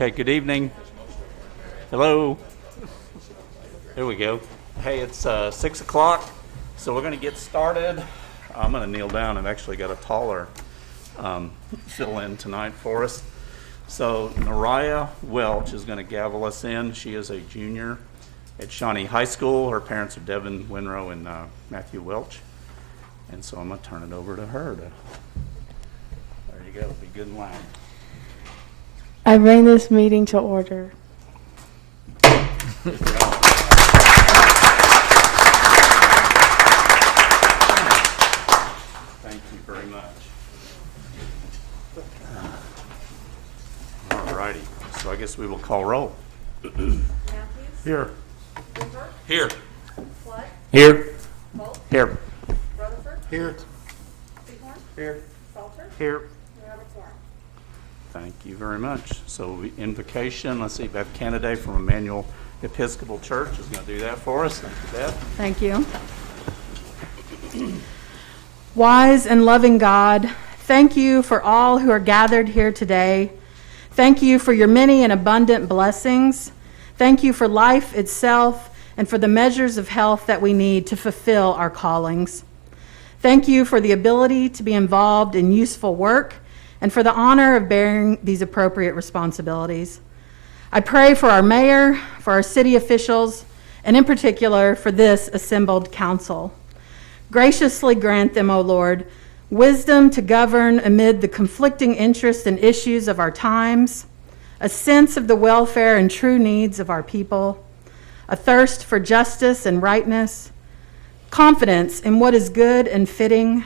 Okay, good evening. Hello. There we go. Hey, it's 6 o'clock, so we're going to get started. I'm going to kneel down. I've actually got a taller fill in tonight for us. So Nariah Welch is going to gavel us in. She is a junior at Shawnee High School. Her parents are Devin Winrow and Matthew Welch. And so I'm going to turn it over to her. There you go. Be good and loud. I bring this meeting to order. Thank you very much. All righty. So I guess we will call roll. Matthews? Here. Cooper? Here. Flood? Here. Bolt? Here. Rutherford? Here. Seahorn? Here. Salter? Here. Robert Warren? Thank you very much. So invocation, let's see, Beth Kennedy from Emmanuel Episcopal Church is going to do that for us. Thank you, Beth. Thank you. Wise and loving God, thank you for all who are gathered here today. Thank you for your many and abundant blessings. Thank you for life itself and for the measures of health that we need to fulfill our callings. Thank you for the ability to be involved in useful work and for the honor of bearing these appropriate responsibilities. I pray for our mayor, for our city officials, and in particular for this assembled council. Graciously grant them, O Lord, wisdom to govern amid the conflicting interests and issues of our times, a sense of the welfare and true needs of our people, a thirst for justice and rightness, confidence in what is good and fitting,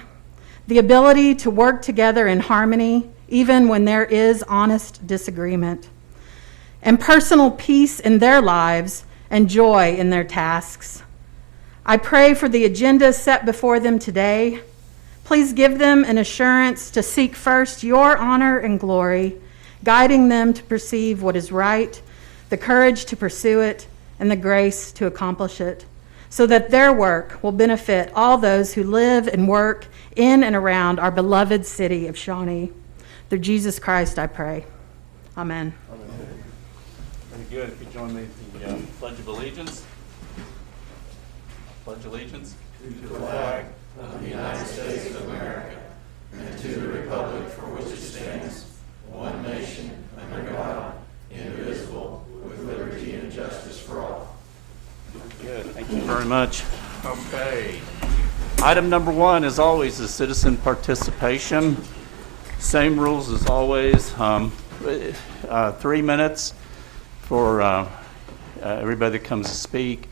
the ability to work together in harmony even when there is honest disagreement, and personal peace in their lives and joy in their tasks. I pray for the agenda set before them today. Please give them an assurance to seek first your honor and glory, guiding them to perceive what is right, the courage to pursue it, and the grace to accomplish it, so that their work will benefit all those who live and work in and around our beloved city of Shawnee. Through Jesus Christ, I pray. Amen. Very good. If you join me at the Pledge of Allegiance. Pledge allegiance to the flag of the United States of America and to the republic for which it stands, one nation, under God, indivisible, with liberty and justice for all. Good. Thank you very much. Okay. Item number one, as always, is citizen participation. Same rules as always. 3 minutes for everybody that comes to speak.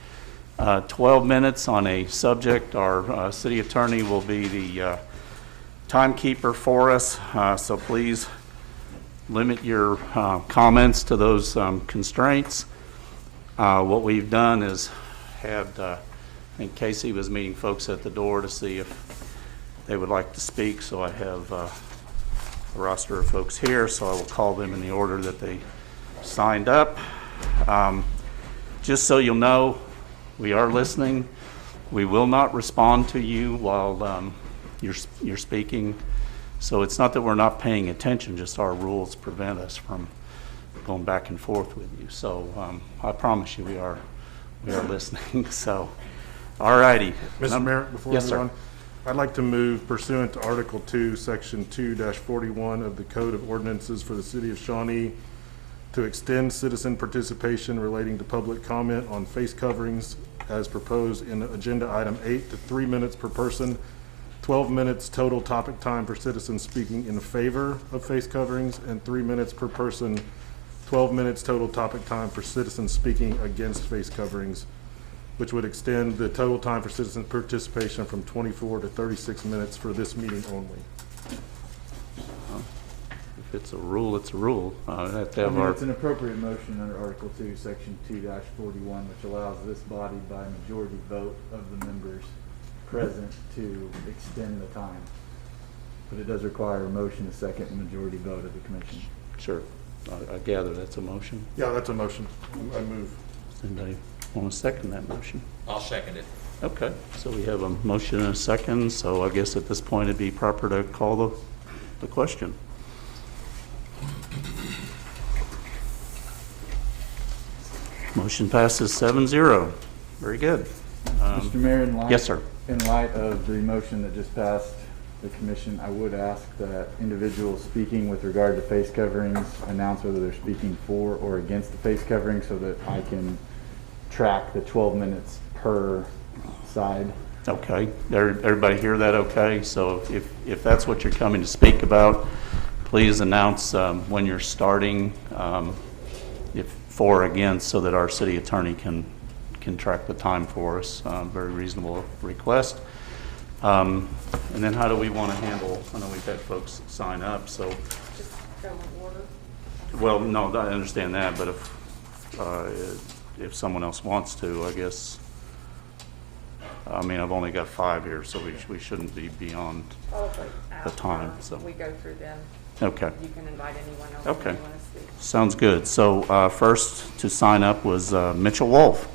12 minutes on a subject. Our city attorney will be the timekeeper for us, so please limit your comments to those constraints. What we've done is had, I think Casey was meeting folks at the door to see if they would like to speak, so I have a roster of folks here, so I will call them in the order that they signed up. Just so you'll know, we are listening. We will not respond to you while you're speaking. So it's not that we're not paying attention, just our rules prevent us from going back and forth with you. So I promise you we are listening. So, all righty. Mr. Mayor, before yes, we move on, I'd like to move pursuant to Article 2, Section 2-41 of the Code of Ordinances for the City of Shawnee to extend citizen participation relating to public comment on face coverings as proposed in Agenda Item 8 to 3 minutes per person, 12 minutes total topic time for citizens speaking in favor of face coverings, and 3 minutes per person, 12 minutes total topic time for citizens speaking against face coverings, which would extend the total time for citizen participation from 24 to 36 minutes for this meeting only. If it's a rule, it's a rule. We have to have our. It's an appropriate motion under Article 2, Section 2-41, which allows this body by majority vote of the members present to extend the time. But it does require a motion, a second, and majority vote of the commission. Sure. I gather that's a motion. Yeah, that's a motion. I move. Does anybody want to second that motion? I'll second it. Okay. So we have a motion and a second. So I guess at this point it'd be proper to call the question. Motion passes 7-0. Very good. Mr. Mayor, Yes, sir. in light of the motion that just passed the commission, I would ask that individuals speaking with regard to face coverings announce whether they're speaking for or against the face covering so that I can track the 12 minutes per side. Okay. Everybody hear that okay? So if that's what you're coming to speak about, please announce when you're starting, if for or against, so that our city attorney can track the time for us. Very reasonable request. And then how do we want to handle, I know we've had folks sign up, so, Just go in order. well, no, I understand that, but if someone else wants to, I guess, I mean, I've only got 5 here, so we shouldn't be beyond, Probably The time, so. We go through them. okay. You can invite anyone else Okay. if you want to speak. Sounds good. So first to sign up was Mitchell Wolf.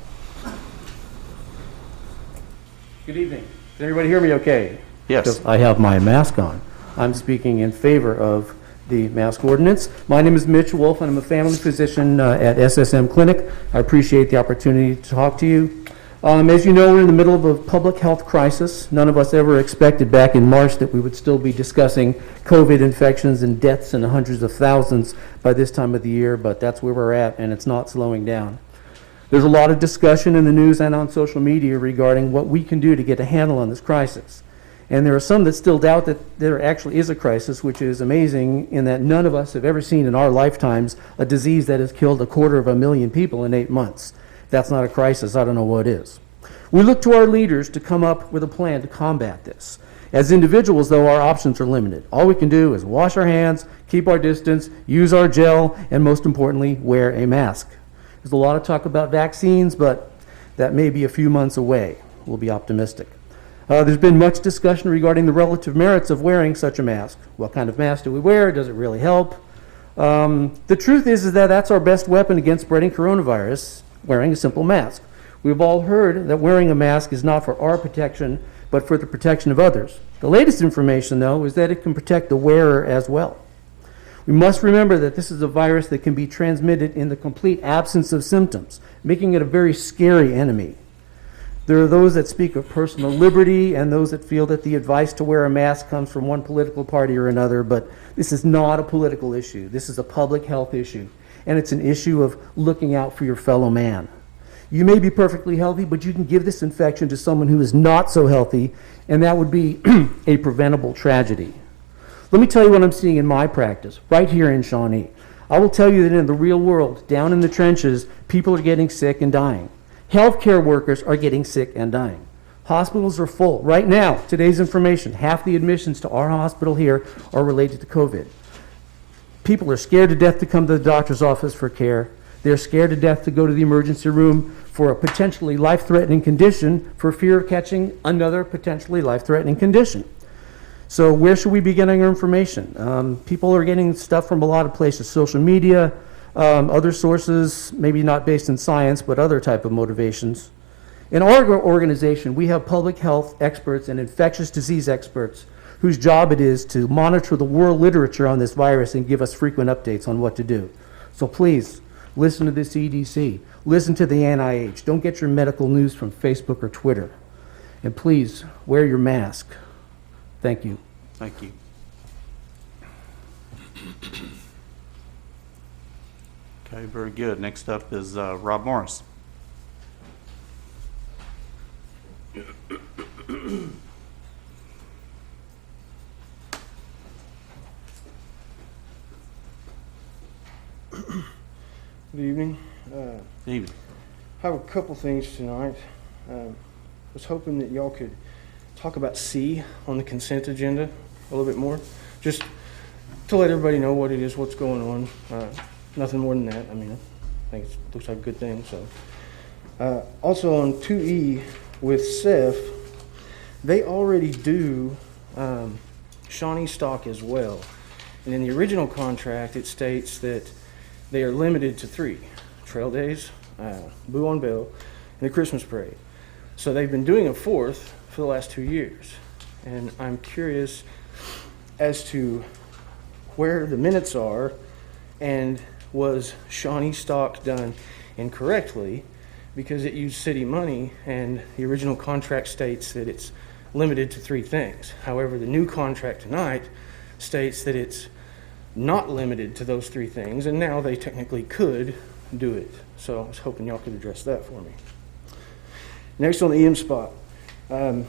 Good evening. Can everybody hear me okay? Yes. I have my mask on. I'm speaking in favor of the mask ordinance. My name is Mitch Wolf, and I'm a family physician at SSM Clinic. I appreciate the opportunity to talk to you. As you know, we're in the middle of a public health crisis. None of us ever expected back in March that we would still be discussing COVID infections and deaths in the hundreds of thousands by this time of the year, but that's where we're at, and it's not slowing down. There's a lot of discussion in the news and on social media regarding what we can do to get a handle on this crisis. And there are some that still doubt that there actually is a crisis, which is amazing in that none of us have ever seen in our lifetimes a disease that has killed 250,000 people in 8 months. If that's not a crisis, I don't know what is. We look to our leaders to come up with a plan to combat this. As individuals, though, our options are limited. All we can do is wash our hands, keep our distance, use our gel, and most importantly, wear a mask. There's a lot of talk about vaccines, but that may be a few months away. We'll be optimistic. There's been much discussion regarding the relative merits of wearing such a mask. What kind of mask do we wear? Does it really help? The truth is that that's our best weapon against spreading coronavirus, wearing a simple mask. We've all heard that wearing a mask is not for our protection, but for the protection of others. The latest information, though, is that it can protect the wearer as well. We must remember that this is a virus that can be transmitted in the complete absence of symptoms, making it a very scary enemy. There are those that speak of personal liberty and those that feel that the advice to wear a mask comes from one political party or another, but this is not a political issue. This is a public health issue, and it's an issue of looking out for your fellow man. You may be perfectly healthy, but you can give this infection to someone who is not so healthy, and that would be a preventable tragedy. Let me tell you what I'm seeing in my practice, right here in Shawnee. I will tell you that in the real world, down in the trenches, people are getting sick and dying. Healthcare workers are getting sick and dying. Hospitals are full. Right now, today's information, half the admissions to our hospital here are related to COVID. People are scared to death to come to the doctor's office for care. They're scared to death to go to the emergency room for a potentially life-threatening condition for fear of catching another potentially life-threatening condition. So where should we be getting our information? People are getting stuff from a lot of places, social media, other sources, maybe not based in science, but other type of motivations. In our organization, we have public health experts and infectious disease experts whose job it is to monitor the world literature on this virus and give us frequent updates on what to do. So please, listen to the CDC. Listen to the NIH. Don't get your medical news from Facebook or Twitter. And please, wear your mask. Thank you. Thank you. Okay, very good. Next up is Rob Morris. Good evening. Evening. I have a couple things tonight. Was hoping that y'all could talk about C on the consent agenda a little bit more, just to let everybody know what it is, what's going on. Nothing more than that. I mean, I think it looks like a good thing. So, also on 2E with CEF, they already do Shawnee stock as well. And in the original contract, it states that they are limited to 3: Trail Days, Boo on Bill, and the Christmas Parade. So they've been doing a 4th for the last 2 years. And I'm curious as to where the minutes are, and was Shawnee stock done incorrectly because it used city money, and the original contract states that it's limited to 3 things. However, the new contract tonight states that it's not limited to those 3 things, and now they technically could do it. So I was hoping y'all could address that for me. Next on the EM spot. I'd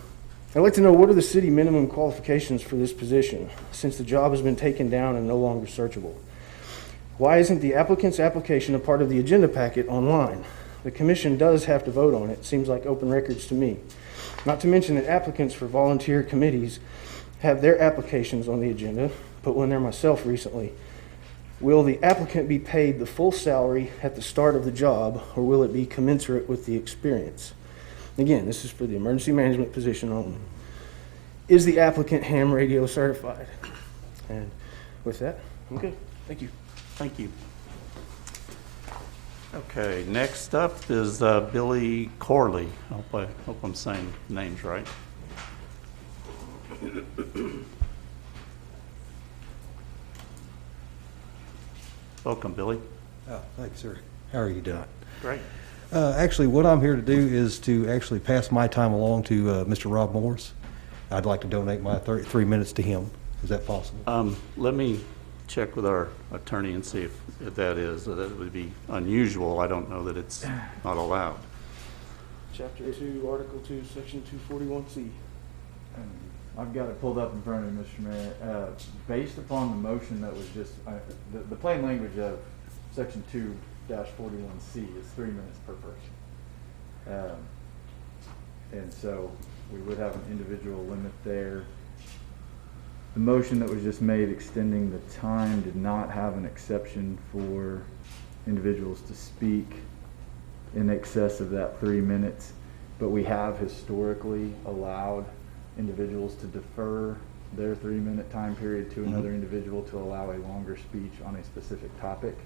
like to know, what are the city minimum qualifications for this position, since the job has been taken down and no longer searchable? Why isn't the applicant's application a part of the agenda packet online? The commission does have to vote on it. Seems like open records to me. Not to mention that applicants for volunteer committees have their applications on the agenda, put one there myself recently. Will the applicant be paid the full salary at the start of the job, or will it be commensurate with the experience? Again, this is for the emergency management position only. Is the applicant ham radio certified? And with that, I'm good. Thank you. Thank you. Okay, next up is Billy Corley. I hope I'm saying names right. Welcome, Billy. Oh, thank you, sir. How are you doing? Great. Actually, what I'm here to do is to actually pass my time along to Mr. Rob Morris. I'd like to donate my 3 minutes to him. Is that possible? Let me check with our attorney and see if that is. That would be unusual. I don't know that it's not allowed. Chapter 2, Article 2, Section 241C. I've got it pulled up in front of me, Mr. Mayor. Based upon the motion that was just, the plain language of Section 2-41C is 3 minutes per person. And so we would have an individual limit there. The motion that was just made extending the time did not have an exception for individuals to speak in excess of that 3 minutes, but we have historically allowed individuals to defer their 3-minute time period to another individual to allow a longer speech on a specific topic.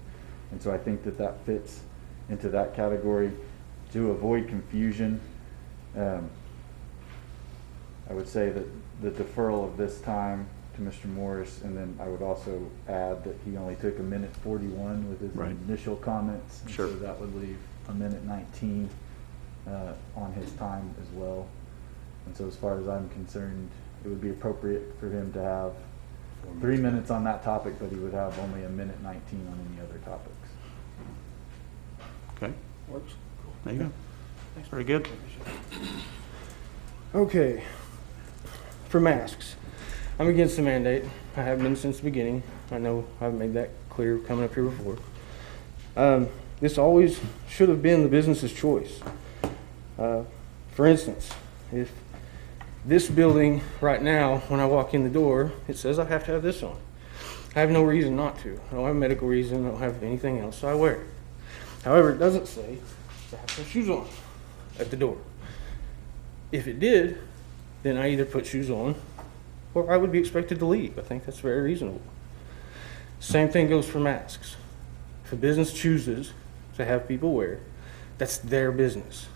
And so I think that that fits into that category. To avoid confusion, I would say that the deferral of this time to Mr. Morris, and then I would also add that he only took 1:41 with his Right. initial comments. And Sure. so that would leave 1:19 on his time as well. And so as far as I'm concerned, it would be appropriate for him to have 3 minutes on that topic, but he would have only 1:19 on any other topics. Okay, Works? there you go. Very good. Okay. For masks, I'm against the mandate. I have been since the beginning. I know I've made that clear coming up here before. This always should have been the business's choice. For instance, if this building right now, when I walk in the door, it says I have to have this on. I have no reason not to. I don't have a medical reason. I don't have anything else, so I wear it. However, it doesn't say to have some shoes on at the door. If it did, then I either put shoes on or I would be expected to leave. I think that's very reasonable. Same thing goes for masks. If a business chooses to have people wear, that's their business.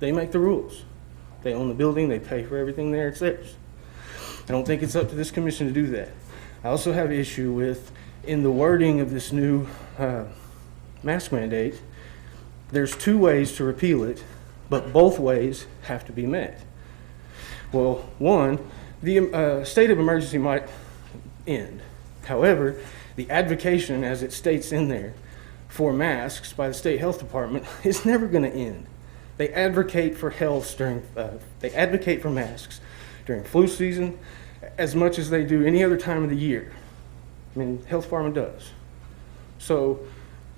They make the rules. They own the building, they pay for everything there, it's theirs. I don't think it's up to this commission to do that. I also have issue with, in the wording of this new mask mandate, there's 2 ways to repeal it, but both ways have to be met. Well, one, the state of emergency might end. However, the advocation, as it states in there, for masks by the state health department is never going to end. They advocate for they advocate for masks during flu season as much as they do any other time of the year. I mean, health department does. So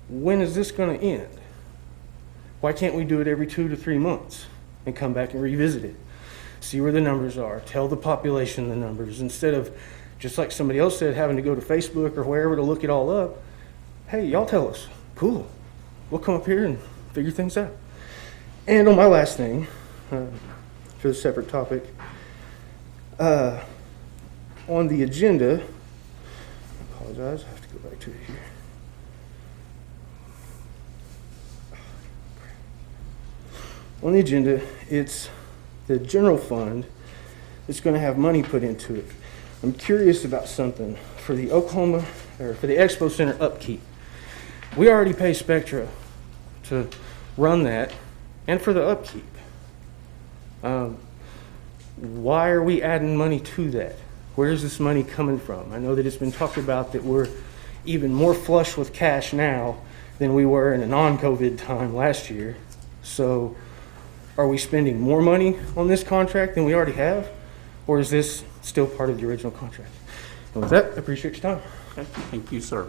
when is this going to end? Why can't we do it every 2 to 3 months and come back and revisit it? See where the numbers are, tell the population the numbers, instead of, just like somebody else said, having to go to Facebook or wherever to look it all up. Hey, y'all tell us. Cool. We'll come up here and figure things out. And on my last thing, for a separate topic, on the agenda, I apologize, I have to go back to it here. On the agenda, it's the general fund that's going to have money put into it. I'm curious about something for the Expo Center upkeep. We already pay Spectra to run that and for the upkeep. Why are we adding money to that? Where is this money coming from? I know that it's been talked about that we're even more flush with cash now than we were in a non-COVID time last year. So are we spending more money on this contract than we already have? Or is this still part of the original contract? And with that, I appreciate your time. Okay, thank you, sir.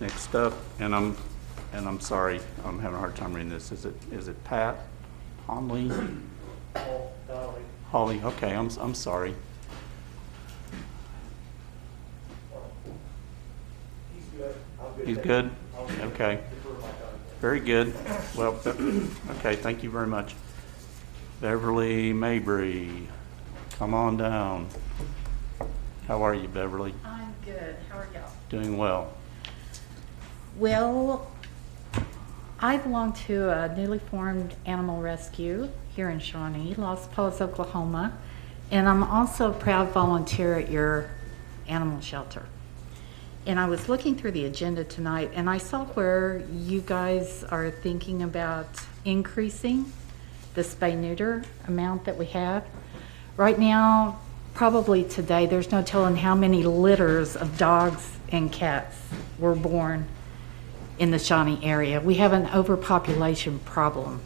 Next up, and I'm sorry, I'm having a hard time reading this. Is it Pat Honley? Holly, okay, I'm sorry. He's good? Okay. Very good. Well, okay, thank you very much. Beverly Mabry, come on down. How are you, Beverly? I'm good. How are y'all? Doing well. Well, I belong to a newly formed animal rescue here in Shawnee, Lost Paws, Oklahoma, and I'm also a proud volunteer at your animal shelter. And I was looking through the agenda tonight, and I saw where you guys are thinking about increasing the spay-neuter amount that we have. Right now, probably today, there's no telling how many litters of dogs and cats were born in the Shawnee area. We have an overpopulation problem.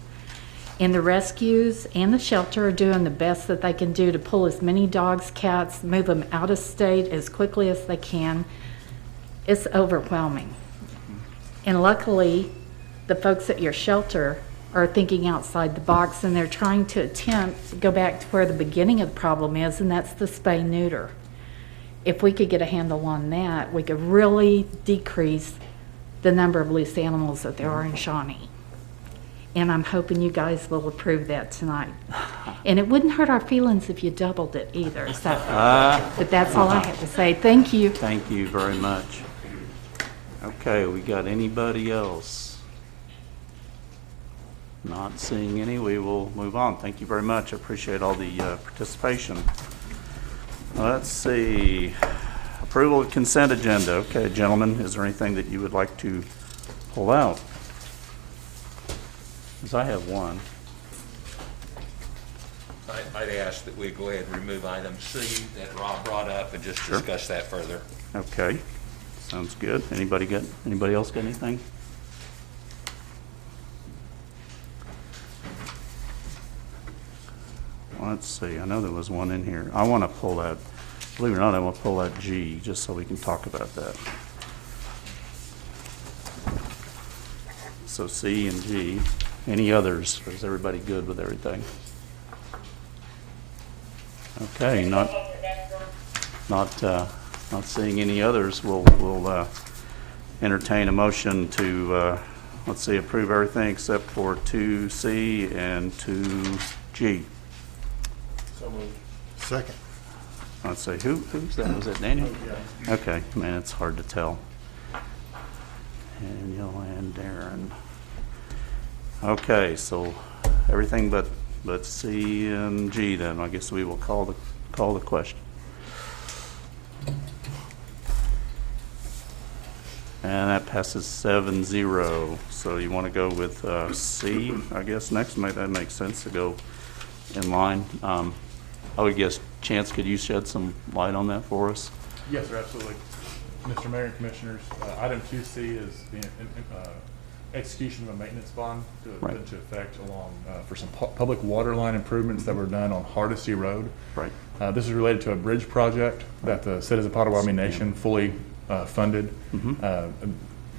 And the rescues and the shelter are doing the best that they can do to pull as many dogs, cats, move them out of state as quickly as they can. It's overwhelming. And luckily, the folks at your shelter are thinking outside the box, and they're trying to attempt to go back to where the beginning of the problem is, and that's the spay-neuter. If we could get a handle on that, we could really decrease the number of loose animals that there are in Shawnee. And I'm hoping you guys will approve that tonight. And it wouldn't hurt our feelings if you doubled it either. So, but that's all I have to say. Thank you. Thank you very much. Okay, we got anybody else? Not seeing any, we will move on. Thank you very much. I appreciate all the participation. Let's see. Approval of consent agenda. Okay, gentlemen, is there anything that you would like to pull out? Because I have one. I'd ask that we go ahead and remove item C that Rob brought up and just discuss that further. Okay, sounds good. Anybody else got anything? Let's see, I know there was one in here. I want to pull that, believe it or not, I want to pull that G, just so we can talk about that. So C and G. Any others? Is everybody good with everything? Okay, not seeing any others. We'll entertain a motion to let's see, approve everything except for 2C and 2G. So moved. Second. Let's see, who's that? Was it Daniel? Yeah. Okay, man, it's hard to tell. Daniel and Darren. Okay, so everything but C and G then. I guess we will call the question. And that passes 7-0. So you want to go with C, I guess, next? That makes sense to go in line. I would guess, Chance, could you shed some light on that for us? Yes, sir, absolutely. Mr. Mayor and Commissioners, item 2C is the execution of a maintenance bond to put into effect along for some public water line improvements that were done on Hardesty Road. Right. This is related to a bridge project that the Citizens of Potawatomi Nation fully funded.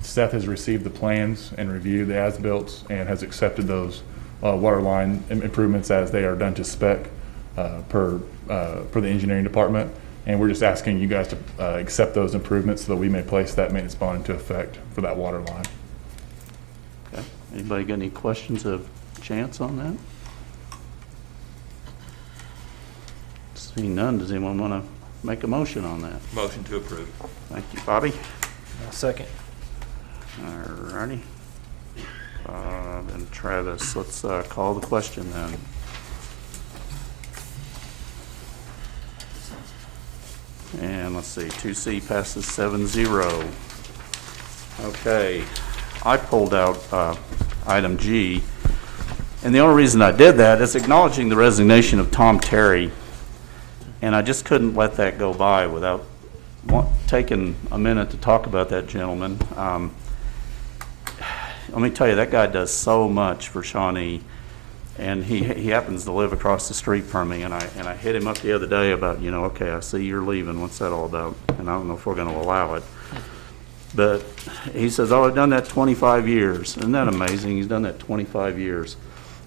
Seth has received the plans and reviewed the as-built and has accepted those water line improvements as they are done to spec per the engineering department. And we're just asking you guys to accept those improvements so that we may place that maintenance bond into effect for that water line. Okay. Anybody got any questions of Chance on that? Seeing none, does anyone want to make a motion on that? Motion to approve. Thank you, Bobby. Second. All righty. And Travis, let's call the question then. And let's see, 2C passes 7-0. Okay, I pulled out item G. And the only reason I did that is acknowledging the resignation of Tom Terry. And I just couldn't let that go by without taking a minute to talk about that gentleman. Let me tell you, that guy does so much for Shawnee. And he happens to live across the street from me, and I hit him up the other day about, okay, I see you're leaving, what's that all about? And I don't know if we're gonna allow it. But he says, oh, I've done that 25 years. Isn't that amazing? He's done that 25 years.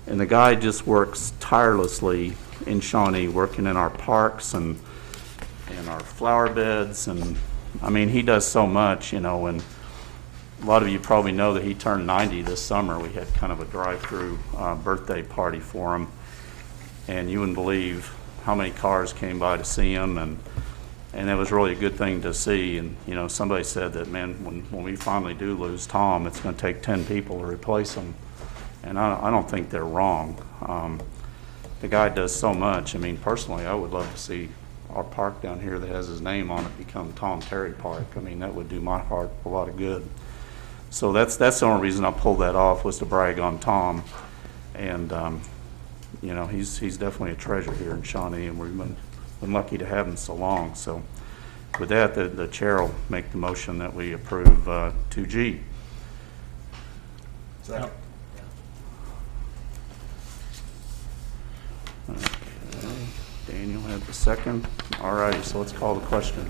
And the guy just works tirelessly in Shawnee, working in our parks and our flower beds, and I mean, he does so much, and a lot of you probably know that he turned 90 this summer. We had kind of a drive-through birthday party for him, and you wouldn't believe how many cars came by to see him, and it was really a good thing to see. And somebody said that, man, when we finally do lose Tom, it's going to take 10 people to replace him, and I don't think they're wrong. The guy does so much. I mean, personally, I would love to see our park down here that has his name on it become Tom Terry Park. I mean, that would do my heart a lot of good. So that's the only reason I pulled that off, was to brag on Tom. And, he's definitely a treasure here in Shawnee, and we've been lucky to have him so long. So with that, the chair will make the motion that we approve 2G. Second. Okay. Daniel had the second. All right, so let's call the question.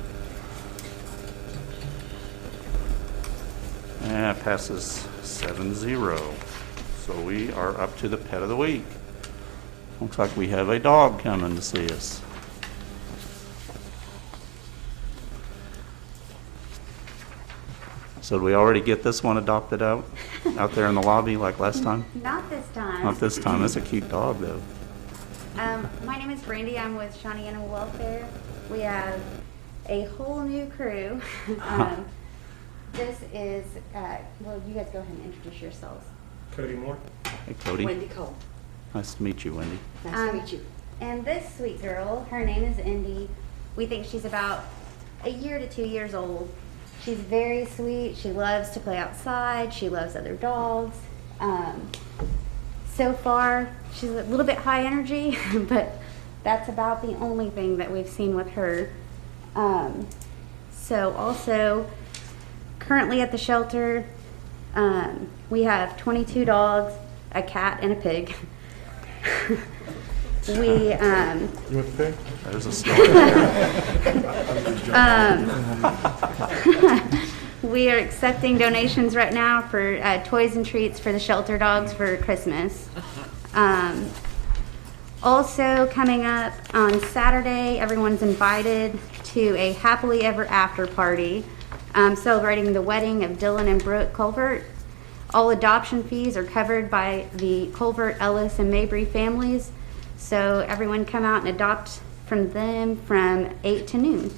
And it passes 7-0. So we are up to the pet of the week. Looks like we have a dog coming to see us. So did we already get this one adopted out there in the lobby like last time? Not this time. Not this time. That's a cute dog, though. My name is Brandy. I'm with Shawnee Animal Welfare. We have a whole new crew. This is, well, you guys go ahead and introduce yourselves. Cody Moore. Hey, Cody. Wendy Cole. Nice to meet you, Wendy. Nice to meet you. And this sweet girl, her name is Indy. We think she's about 1 year to 2 years old. She's very sweet. She loves to play outside. She loves other dogs. So far, she's a little bit high energy, but that's about the only thing that we've seen with her. So also, currently at the shelter, we have 22 dogs, a cat, and a pig. You want the pig? There's a story there. We are accepting donations right now for toys and treats for the shelter dogs for Christmas. Also coming up on Saturday, everyone's invited to a happily ever after party celebrating the wedding of Dylan and Brooke Colbert. All adoption fees are covered by the Colbert, Ellis, and Mabry families. So everyone come out and adopt from them from 8 to noon.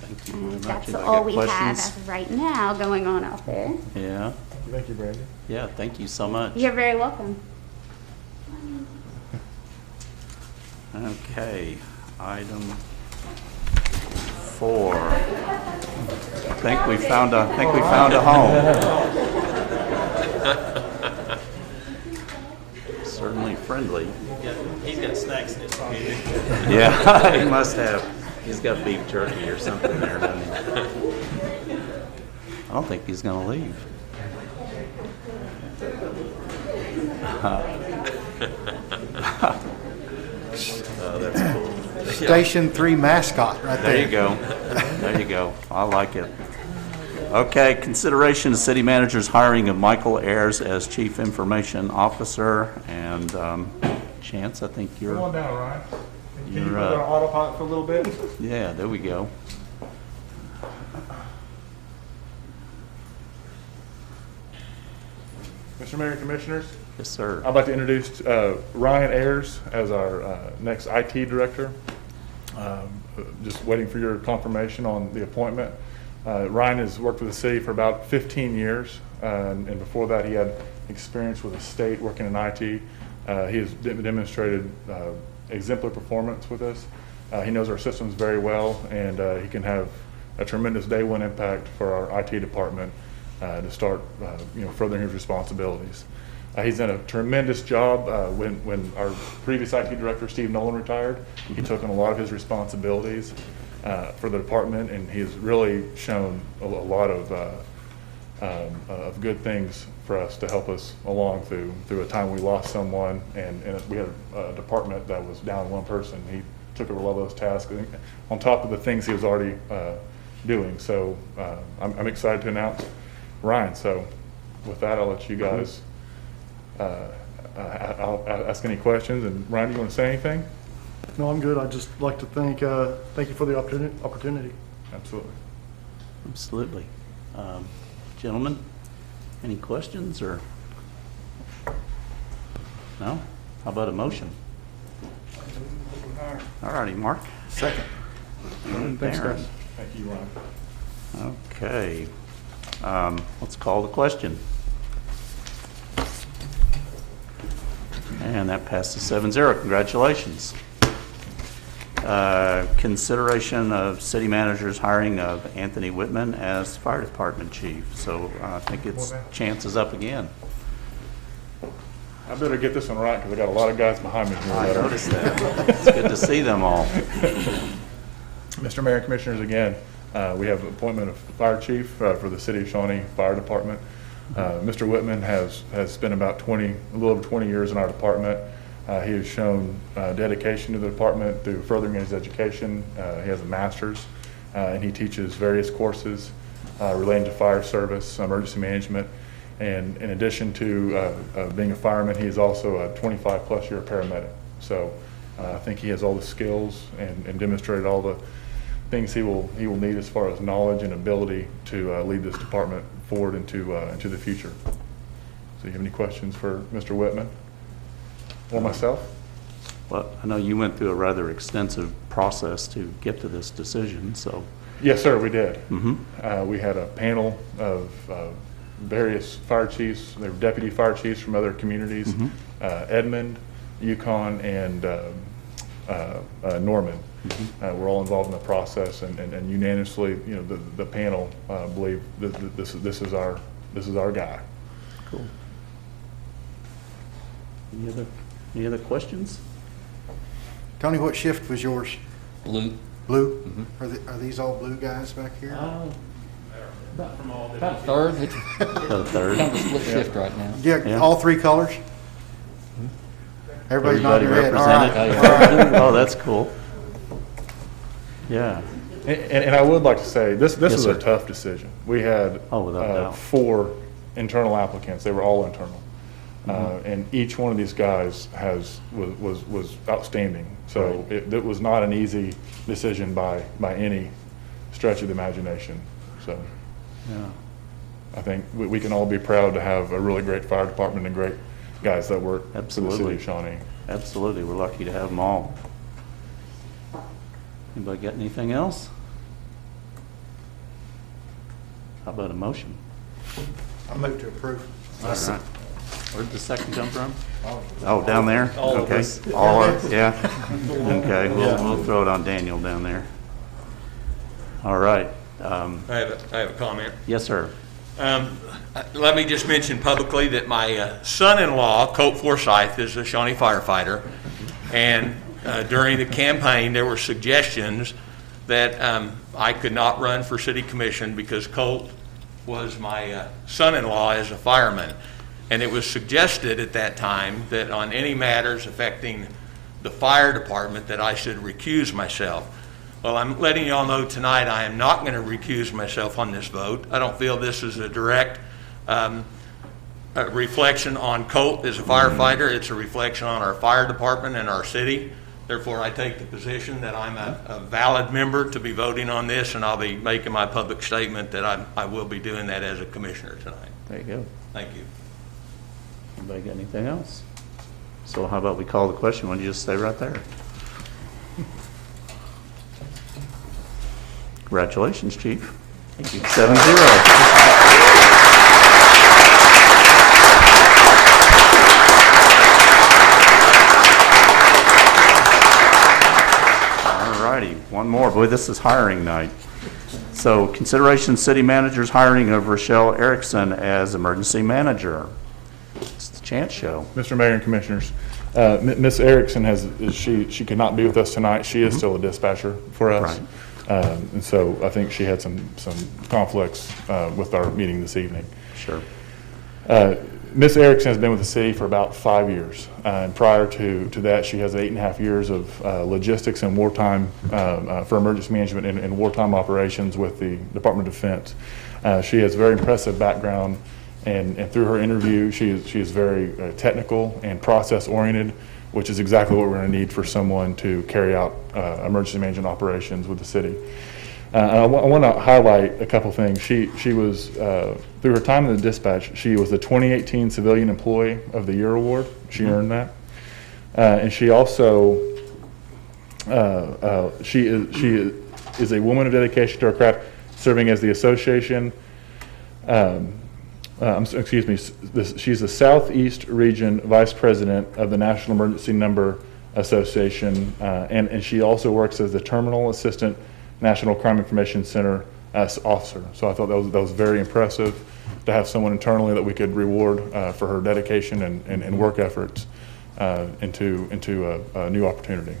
Thank you very much. That's Anybody all got we questions? have as of right now going on out there. Yeah. Thank you, Brandy. Yeah, thank you so much. You're very welcome. Okay, item 4. I think we found a home. Certainly friendly. He's got snacks in his pocket. Yeah, he must have. He's got beef jerky or something there, doesn't he? I don't think he's gonna leave. Oh, that's cool. Station 3 mascot right there. There you go. There you go. I like it. Okay, consideration of city manager's hiring of Michael Ayers as chief information officer, and Chance, I think Come on you're, down, Ryan. Can you You're, put it on autopilot for a little bit? yeah, there we go. Mr. Mayor, Commissioners, Yes, sir. I'd like to introduce Ryan Ayers as our next IT director. Just waiting for your confirmation on the appointment. Ryan has worked with the city for about 15 years, and before that he had experience with the state working in IT. He has demonstrated exemplary performance with us. He knows our systems very well, and he can have a tremendous day one impact for our IT department. to start, furthering his responsibilities. He's done a tremendous job. When our previous IT director, Steve Nolan, retired, he took on a lot of his responsibilities for the department, and he has really shown a lot of good things for us to help us along through a time we lost someone, and we had a department that was down one person. He took over a lot of those tasks on top of the things he was already doing. So I'm excited to announce Ryan. So with that, I'll let you guys I'll ask any questions. And Ryan, you want to say anything? No, I'm good. I'd just like to thank you for the opportunity. Absolutely. Absolutely. Gentlemen, any questions or? No? How about a motion? All righty, Mark. Second. Thanks, Darren. guys. Thank you, Ryan. Okay. Let's call the question. And that passes 7-0. Congratulations. Consideration of city manager's hiring of Anthony Whitman as fire department chief. So I think it's chances up again. I better get this one right because I got a lot of guys behind me here. I that are- noticed that. It's good to see them all. Mr. Mayor and Commissioners, again, we have appointment of fire chief for the City of Shawnee Fire Department. Mr. Whitman has spent about a little over 20 years in our department. He has shown dedication to the department through furthering his education. He has a master's, and he teaches various courses relating to fire service, emergency management, and in addition to being a fireman, he is also a 25-plus year paramedic. So I think he has all the skills and demonstrated all the things he will need as far as knowledge and ability to lead this department forward into the future. So you have any questions for Mr. Whitman or myself? Well, I know you went through a rather extensive process to get to this decision, so. Yes, sir, we did. Mm-hmm. We had a panel of various fire chiefs. They were deputy fire chiefs from other communities, Edmond, Yukon, and Norman. We're all involved in the process, and unanimously, the panel believe that this is our guy. Cool. Any other questions? Tony, what shift was yours? Blue. Blue? Are these all blue guys back here? About a third. It's A third. kind of a split shift right now. Yeah, all three colors? Everybody's nodding their head. All represented? right. Oh, that's cool. Yeah. And I would like to say, this Yes, is sir. a tough decision. We had Oh, without doubt. 4 internal applicants. They were all internal. And each one of these guys was outstanding. So it was not an easy decision by any stretch of the imagination. So Yeah. I think we can all be proud to have a really great fire department and great guys that work for the city Absolutely. of Shawnee. Absolutely. We're lucky to have them all. Anybody got anything else? How about a motion? I move to approve. All right. Where'd the second come from? Oh, down there? All of Okay. us. All of, yeah. Okay, we'll throw it on Daniel down there. All right. I have a comment. Yes, sir. Let me just mention publicly that my son-in-law, Colt Forsyth, is a Shawnee firefighter. And during the campaign, there were suggestions that I could not run for city commission because Colt was my son-in-law as a fireman. And it was suggested at that time that on any matters affecting the fire department that I should recuse myself. Well, I'm letting you all know tonight I am not going to recuse myself on this vote. I don't feel this is a direct reflection on Colt as a firefighter. It's a reflection on our fire department and our city. Therefore, I take the position that I'm a valid member to be voting on this, and I'll be making my public statement that I will be doing that as a commissioner tonight. There you go. Thank you. Anybody got anything else? So how about we call the question? Why don't you just stay right there? Congratulations, Chief. Thank you. 7-0. All righty, one more. Boy, this is hiring night. So consideration city manager's hiring of Rochelle Erickson as emergency manager. It's the chance show. Mr. Mayor and Commissioners, Ms. Erickson she could not be with us tonight. She is still a dispatcher for us. And so I think she had some conflicts with our meeting this evening. Sure. Ms. Erickson has been with the city for about 5 years. And prior to that, she has 8.5 years of logistics and wartime for emergency management and wartime operations with the Department of Defense. She has a very impressive background, and through her interview, she is very technical and process-oriented, which is exactly what we're going to need for someone to carry out emergency management operations with the city. I want to highlight a couple things. She was, through her time in the dispatch, she was the 2018 Civilian Employee of the Year Award. She earned that. And she also, she is a woman of dedication to her craft, serving as the association, she's the Southeast Region Vice President of the National Emergency Number Association, and she also works as the Terminal Assistant National Crime Information Center officer. So I thought that was very impressive to have someone internally that we could reward for her dedication and work efforts into a new opportunity.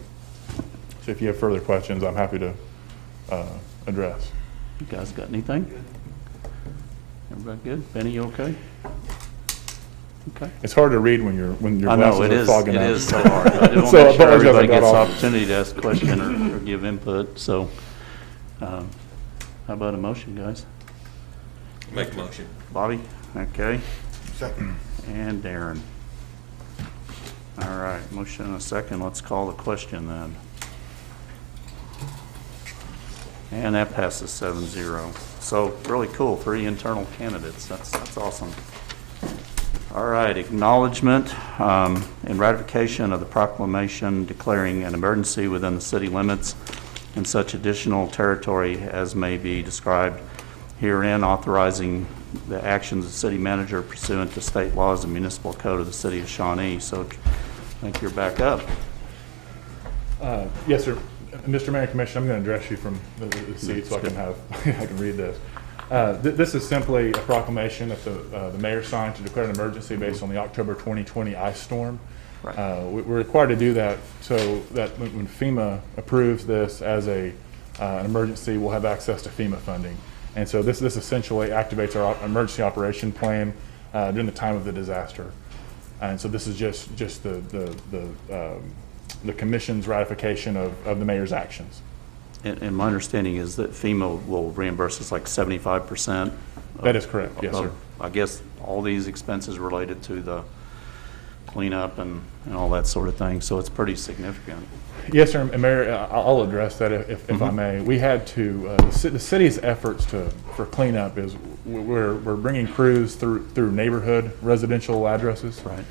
So if you have further questions, I'm happy to address. You guys got anything? Everybody good? Benny, you okay? Okay. It's hard to read when your I know, glasses are fogging up. it is so hard. I did want So to make I sure apologize, everybody I got gets the off. opportunity to ask a question or give input, so, how about a motion, guys? Make a motion. Bobby, okay, Second. and Darren. All right, motion and a second, let's call the question then. And that passes 7-0. So really cool, 3 internal candidates, that's awesome. All right, acknowledgement and ratification of the proclamation declaring an emergency within the city limits and such additional territory as may be described herein, authorizing the actions of the city manager pursuant to state laws and municipal code of the city of Shawnee. So I think you're back up. Yes, sir. Mr. Mayor and Commissioner, I'm going to address you from the seat so I can I can read this. This is simply a proclamation that the mayor signed to declare an emergency based on the October 2020 ice storm. Right. We're required to do that so that when FEMA approves this as an emergency, we'll have access to FEMA funding. And so this essentially activates our emergency operation plan during the time of the disaster. And so this is just the commission's ratification of the mayor's actions. And my understanding is that FEMA will reimburse us like 75%. That is correct, yes, sir. I guess all these expenses related to the cleanup and all that sort of thing, so it's pretty significant. Yes, sir, and Mayor, I'll address that if I may. We had to, the city's efforts for cleanup is we're bringing crews through neighborhood residential addresses. Right.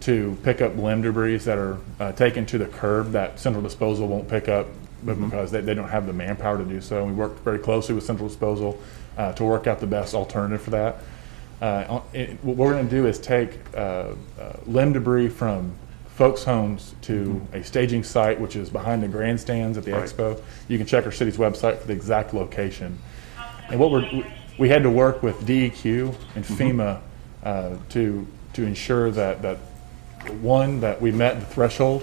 To pick up limb debris that are taken to the curb that Central Disposal won't pick up because they don't have the manpower to do so. And we worked very closely with Central Disposal to work out the best alternative for that. What we're going to do is take limb debris from folks' homes to a staging site, which is behind the grandstands at the expo. You can check our city's website for the exact location. And what we had to work with DEQ and FEMA to ensure that we met the threshold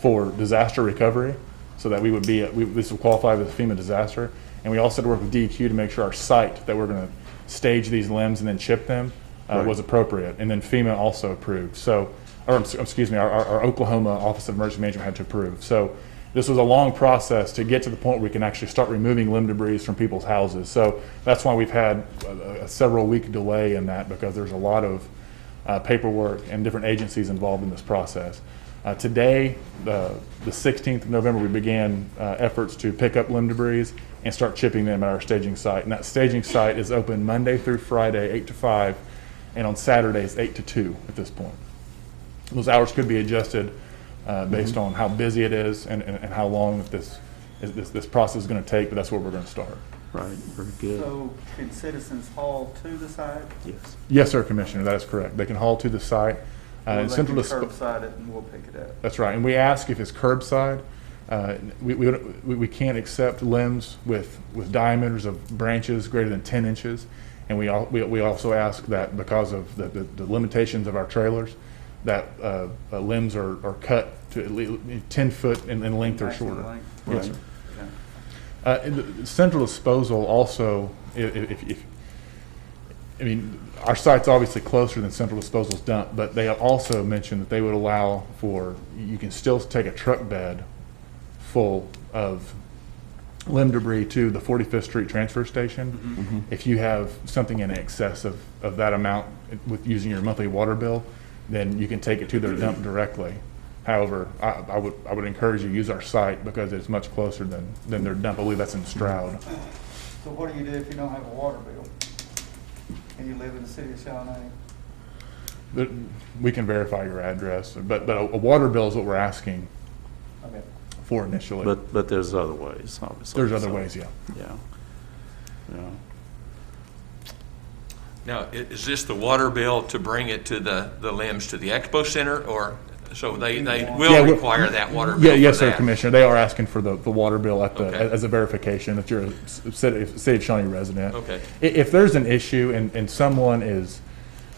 for disaster recovery, so that we would be this would qualify as a FEMA disaster. And we also had to work with DEQ to make sure our site that we're going to stage these limbs and then chip them was appropriate. And then FEMA also approved. So, or excuse me, our Oklahoma Office of Emergency Management had to approve. So this was a long process to get to the point where we can actually start removing limb debris from people's houses. So that's why we've had a several-week delay in that, because there's a lot of paperwork and different agencies involved in this process. Today, the 16th of November, we began efforts to pick up limb debris and start chipping them at our staging site. And that staging site is open Monday through Friday, 8 to 5, and on Saturdays, 8 to 2 at this point. Those hours could be adjusted based on how busy it is and how long this process is going to take, but that's where we're going to start. Right, very good. So can citizens haul to the site? Yes. Yes, sir, Commissioner, that is correct. They can haul to the site. Or And they Central can Disposal. curbside it and we'll pick it up? That's right, and we ask if it's curbside. We can't accept limbs with diameters of branches greater than 10 inches. And we also ask that because of the limitations of our trailers, that limbs are cut to at least 10 foot in length or shorter. Yes, sir. The central disposal also, I mean, our site's obviously closer than central disposal's dump, but they also mentioned that they would allow for, you can still take a truck bed full of limb debris to the 45th Street transfer station. If you have something in excess of that amount with using your monthly water bill, then you can take it to their dump directly. However, I would encourage you to use our site because it's much closer than their dump. I believe that's in Stroud. So what do you do if you don't have a water bill and you live in the city of Shawnee? We can verify your address, but a water bill is what we're asking Okay. for initially. But there's other ways, obviously. There's other ways, yeah. Yeah. Now, is this the water bill to bring it to the limbs to the expo center, or, so they will require that water bill? Yes, for sir, that? Commissioner. They are asking for the water bill at Okay. as a verification that you're a City of Shawnee resident. Okay. If there's an issue and someone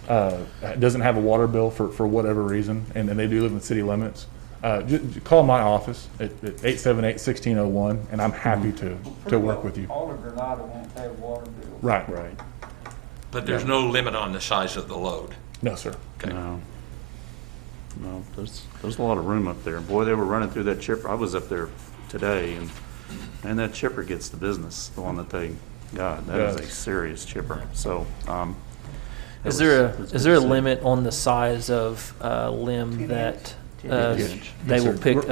doesn't have a water bill for whatever reason, and they do live in city limits, call my office at 878-1601, and I'm happy to work with you. All of Granada won't have water bills. Right. But there's no limit on the size of the load? No, sir. Okay. No, there's a lot of room up there. Boy, they were running through that chipper. I was up there today, and that chipper gets the business, the one that they got. That is a serious chipper. So, is there a limit on the size of limb that they will pick?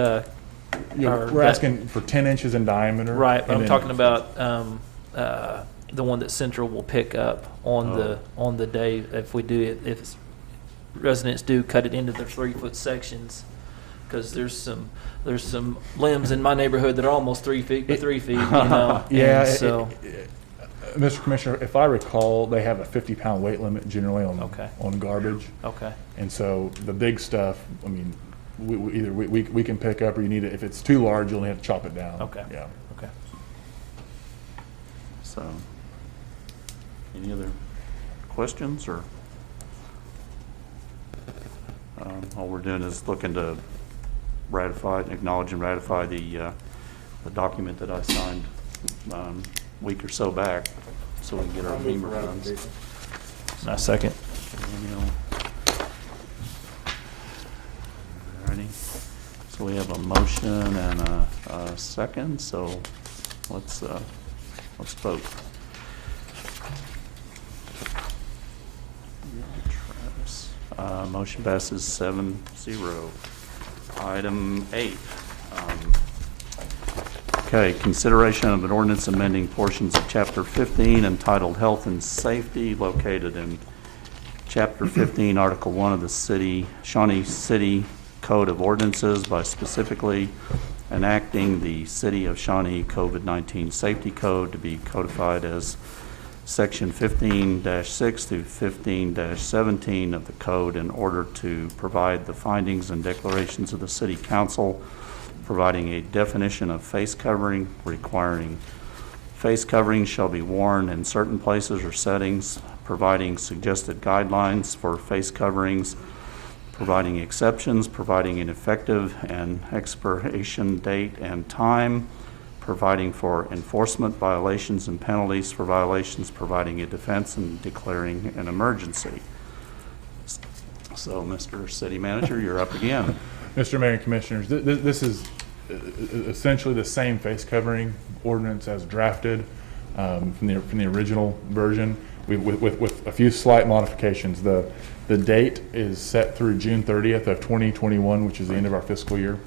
We're asking for 10 inches in diameter. Right, but I'm talking about the one that Central will pick up on the day if residents do cut it into their 3-foot sections, because there's some limbs in my neighborhood that are almost 3 feet by 3 feet. You know? Yeah. So. Mr. Commissioner, if I recall, they have a 50-pound weight limit generally on garbage. Okay. And so the big stuff, I mean, we can pick up, or you need it. If it's too large, you'll have to chop it down. Okay. Yeah. Okay. So, any other questions, or all we're doing is looking to acknowledge and ratify the document that I signed week or so back, so we can get our FEMA funds. My second. Alrighty. So we have a motion and a second. So let's vote. Motion passes 7-0. Item 8. Okay, consideration of an ordinance amending portions of Chapter 15 entitled Health and Safety, located in Chapter 15, Article 1 of the Shawnee City Code of Ordinances by specifically enacting the City of Shawnee COVID-19 Safety Code to be codified as Section 15-6 through 15-17 of the code in order to provide the findings and declarations of the City Council, providing a definition of face covering, requiring face coverings shall be worn in certain places or settings, providing suggested guidelines for face coverings, providing exceptions, providing an effective and expiration date and time, providing for enforcement violations and penalties for violations, providing a defense, and declaring an emergency. So, Mr. City Manager, you're up again. Mr. Mayor and Commissioners, this is essentially the same face covering ordinance as drafted from the original version, with a few slight modifications. The date is set through June 30th of 2021, which is the end of our fiscal year.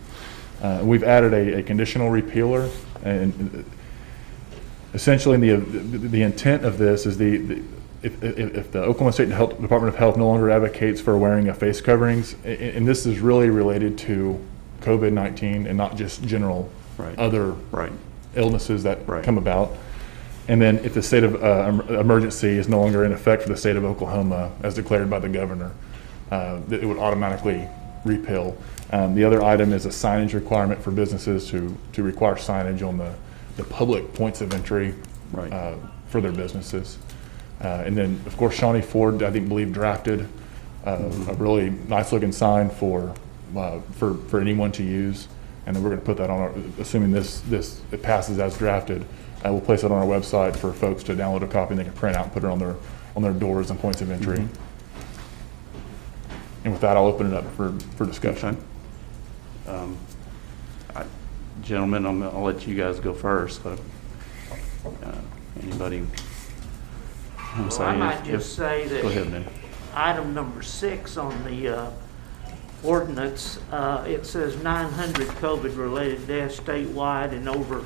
We've added a conditional repealer, and essentially the intent of this is if the Oklahoma State Department of Health no longer advocates for wearing of face coverings, and this is really related to COVID-19 and not just general other illnesses that come about. And then if the state of emergency is no longer in effect for the state of Oklahoma as declared by the governor, it would automatically repeal. The other item is a signage requirement for businesses to require signage on the public points of entry for their businesses. And then, of course, Shawnee Ford, I believe drafted a really nice looking sign for anyone to use. And then we're going to put that on our, assuming it passes as drafted, we'll place it on our website for folks to download a copy and they can print out and put it on their doors and points of entry. And with that, I'll open it up for discussion. Gentlemen, I'll let you guys go first. Anybody? Well, I might just say Go ahead, that man. item number 6 on the ordinance, it says 900 COVID-related deaths statewide and over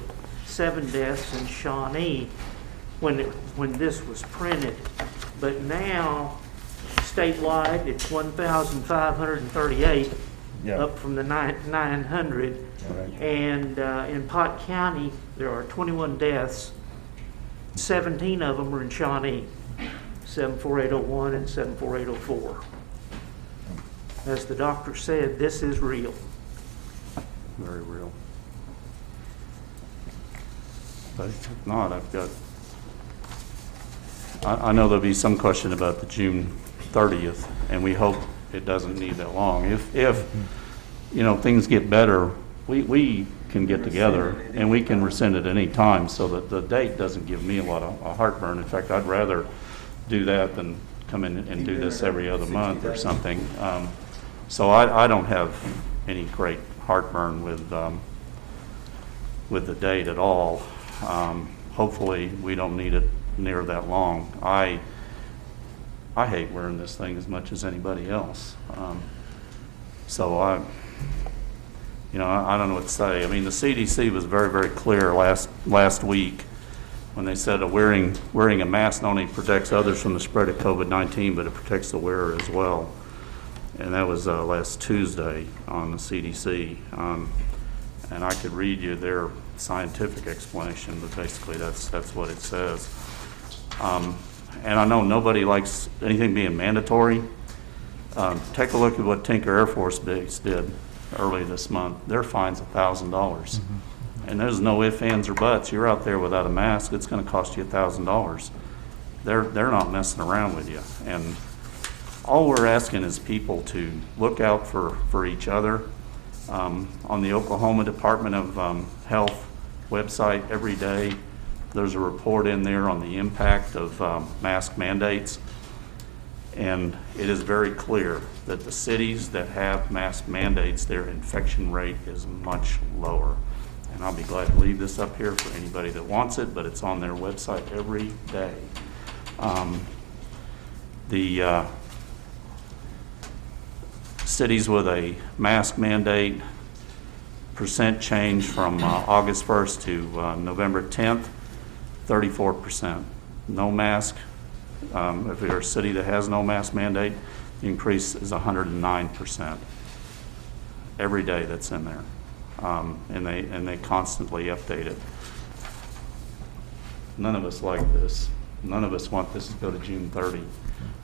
7 deaths in Shawnee when this was printed. But now, statewide, it's 1,538, up from the 900. Right. And in Pot County, there are 21 deaths. 17 of them are in Shawnee, 74801 and 74804. As the doctor said, this is real. Very real. But if not, I've got, I know there'll be some question about the June 30th, and we hope it doesn't need that long. If things get better, we can get together and we can rescind it any time, so that the date doesn't give me a lot of heartburn. In fact, I'd rather do that than come in and do this every other month or something. So I don't have any great heartburn with the date at all. Hopefully we don't need it near that long. I hate wearing this thing as much as anybody else. So I don't know what to say. I mean, the CDC was very, very clear last week when they said wearing a mask not only protects others from the spread of COVID-19, but it protects the wearer as well. And that was last Tuesday on the CDC. And I could read you their scientific explanation, but basically that's what it says. And I know nobody likes anything being mandatory. Take a look at what Tinker Air Force Base did early this month. Their fine's $1,000. And there's no ifs, ands, or buts. You're out there without a mask, it's going to cost you $1,000. They're not messing around with you. And all we're asking is people to look out for each other. On the Oklahoma Department of Health website every day, there's a report in there on the impact of mask mandates. And it is very clear that the cities that have mask mandates, their infection rate is much lower. And I'll be glad to leave this up here for anybody that wants it, but it's on their website every day. The cities with a mask mandate percent change from August 1st to November 10th, 34%. No mask. If you're a city that has no mask mandate, the increase is 109%. Every day that's in there. And they constantly update it. None of us like this. None of us want this to go to June 30.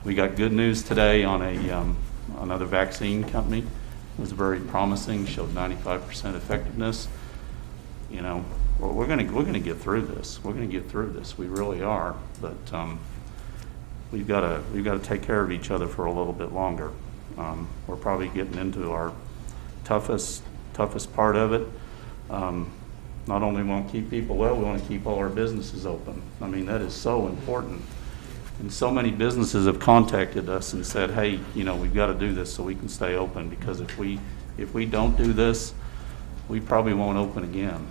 We got good news today on another vaccine company. It was very promising, showed 95% effectiveness. We're gonna get through this. We're gonna get through this. We really are. But we've got to take care of each other for a little bit longer. We're probably getting into our toughest part of it. Not only want to keep people well, we want to keep all our businesses open. I mean, that is so important. And so many businesses have contacted us and said, hey, we've got to do this so we can stay open, because if we don't do this, we probably won't open again.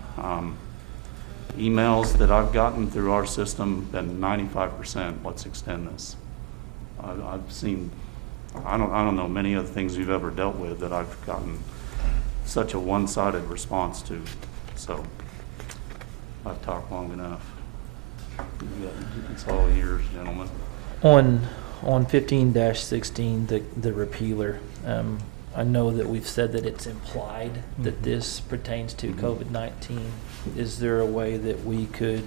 Emails that I've gotten through our system, been 95%, let's extend this. I've seen, I don't know many other things we've ever dealt with that I've gotten such a one-sided response to. So I've talked long enough. It's all yours, gentlemen. On 15-16, the repealer, I know that we've said that it's implied that this pertains to COVID-19. Is there a way that we could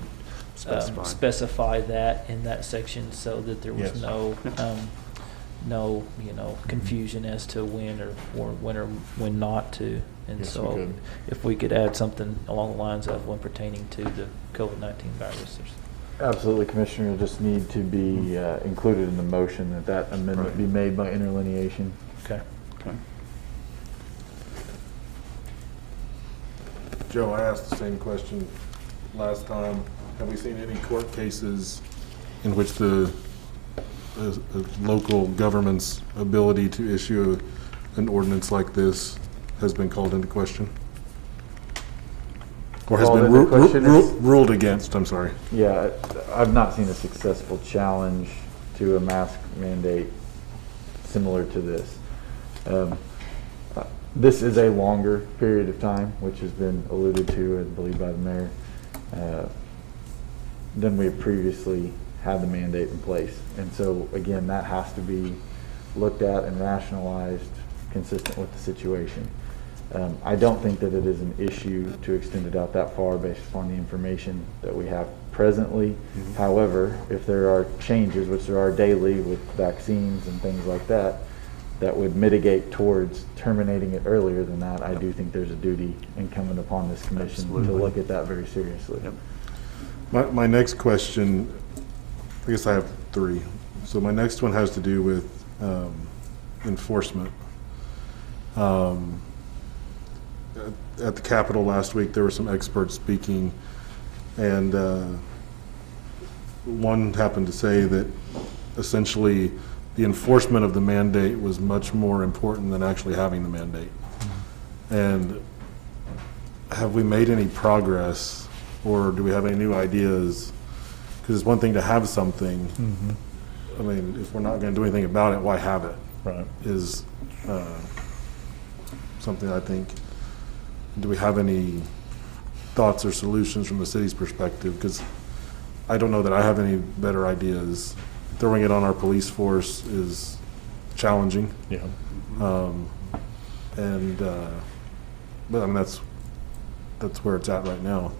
specify that in that section so that there was Yes. no no, confusion as to when or when not to. And Yes, we so could. if we could add something along the lines of when pertaining to the COVID-19 virus. Absolutely, Commissioner, it'll just need to be included in the motion that that amendment be made by interlineation. Okay. Okay. Joe, I asked the same question last time. Have we seen any court cases in which the local government's ability to issue an ordinance like this has been called into question? Or has Called been into question is- ruled against, I'm sorry. Yeah, I've not seen a successful challenge to a mask mandate similar to this. This is a longer period of time, which has been alluded to, I believe, by the mayor, than we have previously had the mandate in place. And so, again, that has to be looked at and rationalized consistent with the situation. I don't think that it is an issue to extend it out that far based upon the information that we have presently. However, if there are changes, which there are daily with vaccines and things like that, that would mitigate towards terminating it earlier than that, I do think there's a duty incumbent upon this commission to Absolutely. look at that very seriously. Yep. My next question, I guess I have three. So my next one has to do with enforcement. At the Capitol last week, there were some experts speaking, and one happened to say that essentially the enforcement of the mandate was much more important than actually having the mandate. And have we made any progress, or do we have any new ideas? Because it's one thing to have something. I mean, if we're not going to do anything about it, why have it? Right. Is something I think. Do we have any thoughts or solutions from the city's perspective? Because I don't know that I have any better ideas. Throwing it on our police force is challenging. Yeah. But I mean, that's where it's at right now.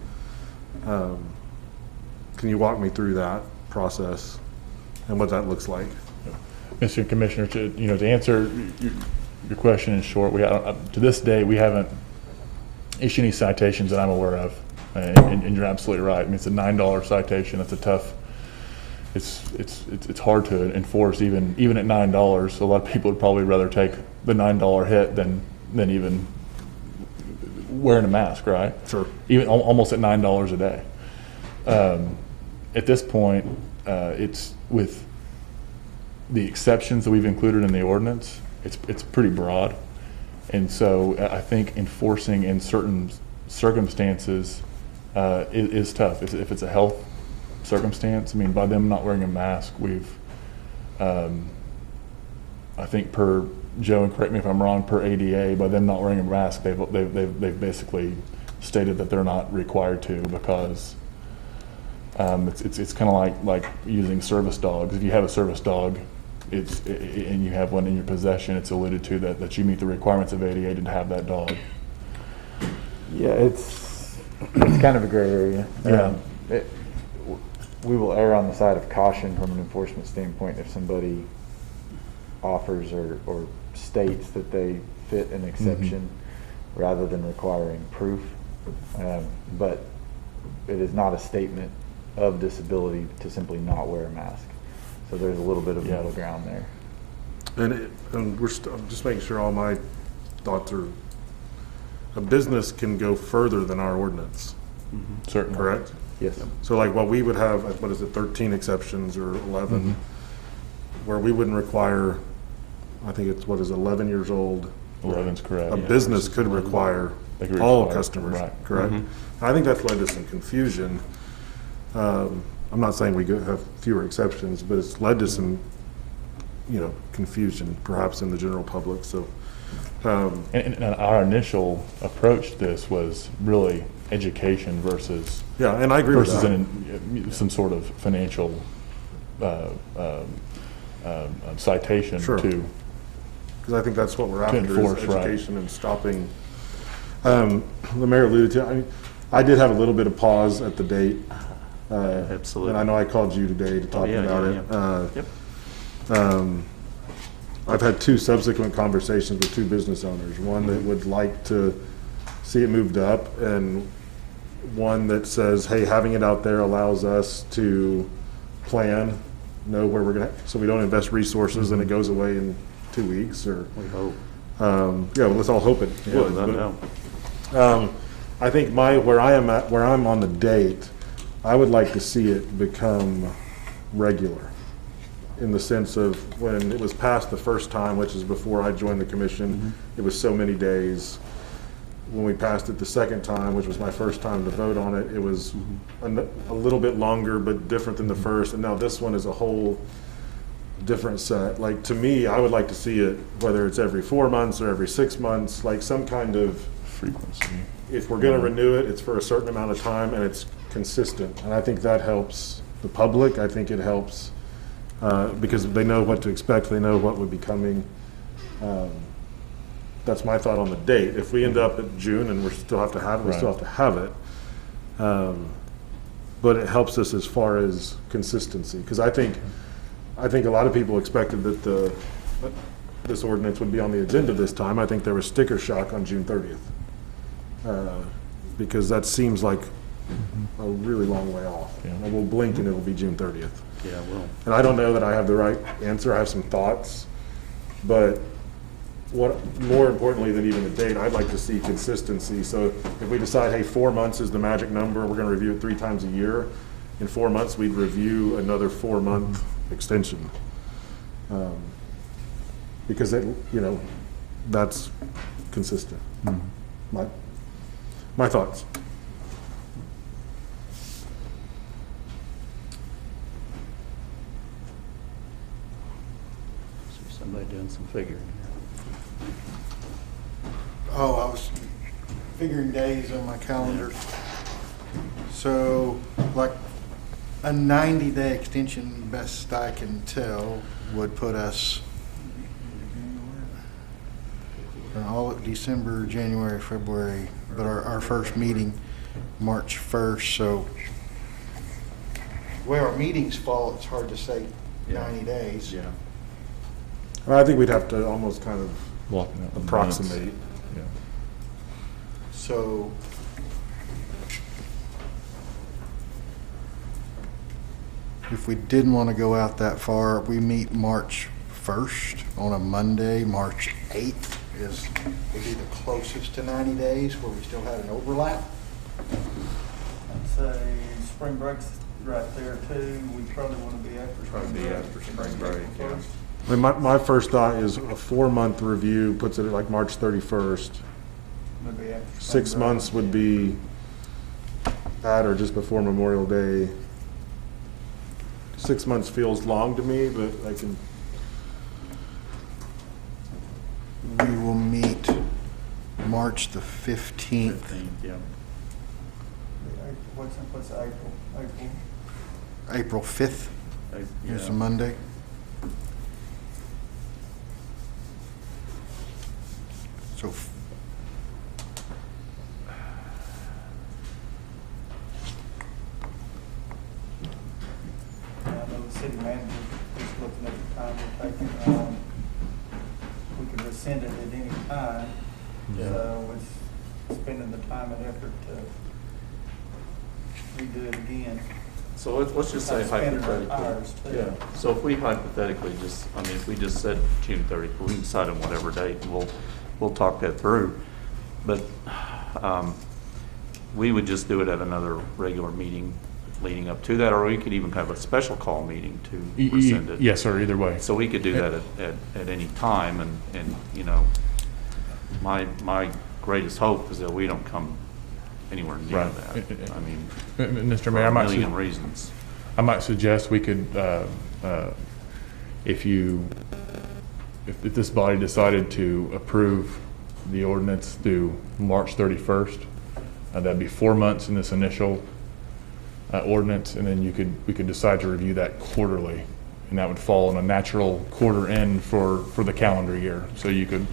Can you walk me through that process and what that looks like? Mr. Commissioner, to answer your question in short, to this day, we haven't issued any citations that I'm aware of. And you're absolutely right. I mean, it's a $9 citation. That's a tough. It's hard to enforce even at $9. A lot of people would probably rather take the $9 hit than even wearing a mask, right? Sure. Even almost at $9 a day. At this point, it's with the exceptions that we've included in the ordinance. It's pretty broad, and so I think enforcing in certain circumstances is tough. If it's a health circumstance, I mean, by them not wearing a mask, we've, I think per Joe, and correct me if I'm wrong, per ADA, by them not wearing a mask, they've basically stated that they're not required to because it's kind of like using service dogs. If you have a service dog, and you have one in your possession, it's alluded to that you meet the requirements of ADA to have that dog. Yeah, it's kind of a gray area. Yeah. We will err on the side of caution from an enforcement standpoint if somebody offers or states that they fit an exception rather than requiring proof. But it is not a statement of disability to simply not wear a mask. So there's a little bit of middle ground there. And I'm just making sure all my thoughts are, a business can go further than our ordinance. Certainly. Correct? Yes. So like what we would have, what is it, 13 exceptions or 11, where we wouldn't require, I think it's, 11 years old? 11's correct. A business could require They could all require, customers, right. correct? I think that's led to some confusion. I'm not saying we have fewer exceptions, but it's led to some, confusion perhaps in the general public, so. And our initial approach to this was really education versus. Yeah, and I agree with that. Versus some sort of financial citation Sure. to. Because I think that's what we're after, enforce, is right. education and stopping. The mayor alluded to, I did have a little bit of pause at the date. Absolutely. And I know I called you today to talk yeah, about yeah, it. yeah. I've had two subsequent conversations with two business owners, one that would like to see it moved up, and one that says, hey, having it out there allows us to plan, know where we're gonna, so we don't invest resources and it goes away in 2 weeks, or. We hope. Yeah, well, let's all hope it Yeah, would. I but, know. I think where I'm on the date, I would like to see it become regular, in the sense of when it was passed the first time, which is before I joined the commission, it was so many days. When we passed it the second time, which was my first time to vote on it, it was a little bit longer, but different than the first, and now this one is a whole different set. Like, to me, I would like to see it, whether it's every 4 months or every 6 months, like some kind of Frequency. if we're gonna renew it, it's for a certain amount of time and it's consistent. And I think that helps the public. I think it helps, because they know what to expect, they know what would be coming. That's my thought on the date. If we end up at June and we still have to have it, we still have to have it. But it helps us as far as consistency, because I think a lot of people expected that this ordinance would be on the agenda this time. I think there was sticker shock on June 30th. Because that seems like a really long way off. Yeah. And we'll blink and it'll be June 30th. Yeah, well. And I don't know that I have the right answer. I have some thoughts. But what, more importantly than even the date, I'd like to see consistency. So if we decide, hey, 4 months is the magic number, we're gonna review it 3 times a year. In 4 months, we'd review another 4-month extension. Because it, that's consistent. My thoughts. Somebody doing some figuring. Oh, I was figuring days on my calendar. So, like, a 90-day extension, best I can tell, would put us in all of December, January, February, but our first meeting, March 1st, so where our meetings fall, it's hard to say 90 days. Yeah. I think we'd have to almost kind of Blocking out the approximate. months. Yeah. So if we didn't want to go out that far, we meet March 1st on a Monday. March 8th would be the closest to 90 days where we still had an overlap. I'd say spring break's right there too. We probably want to be after spring break. First. I mean, my first thought is a 4-month review puts it at like March 31st. Maybe after 6 months would be at or just before Memorial Day. 6 months feels long to me, but I can. We will meet March the 15th. Yeah. What's April? April 5th is a Monday. So I know the city manager is looking at the time we're taking. We can rescind it at any time. So it's spending the time and effort to redo it again. So let's just say Not spending our hypothetically. hours, too. Yeah, so if we hypothetically if we just said June 30th, we can decide on whatever date, and we'll talk that through. But, we would just do it at another regular meeting leading up to that, or we could even have a special call meeting to rescind it. Yes, sir, either way. So we could do that at any time, and my greatest hope is that we don't come anywhere near Right. that. I mean, Mr. for Mayor, a million reasons. I might suggest we could, if this body decided to approve the ordinance through March 31st, that'd be 4 months in this initial ordinance, and then we could decide to review that quarterly, and that would fall in a natural quarter end for the calendar year. So you could,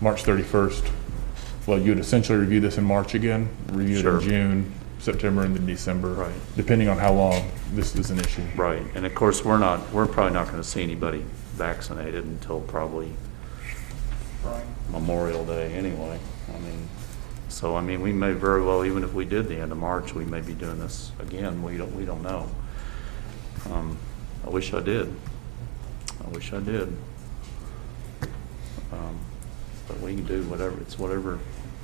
March 31st, well, you would essentially review this in March again, review it in June, September, and then December. Right. Depending on how long this is an issue. Right, and of course, we're probably not gonna see anybody vaccinated until probably Memorial Day anyway. I mean, so I mean, we may very well, even if we did the end of March, we may be doing this again. We don't know. I wish I did. I wish I did. But we can do whatever, it's whatever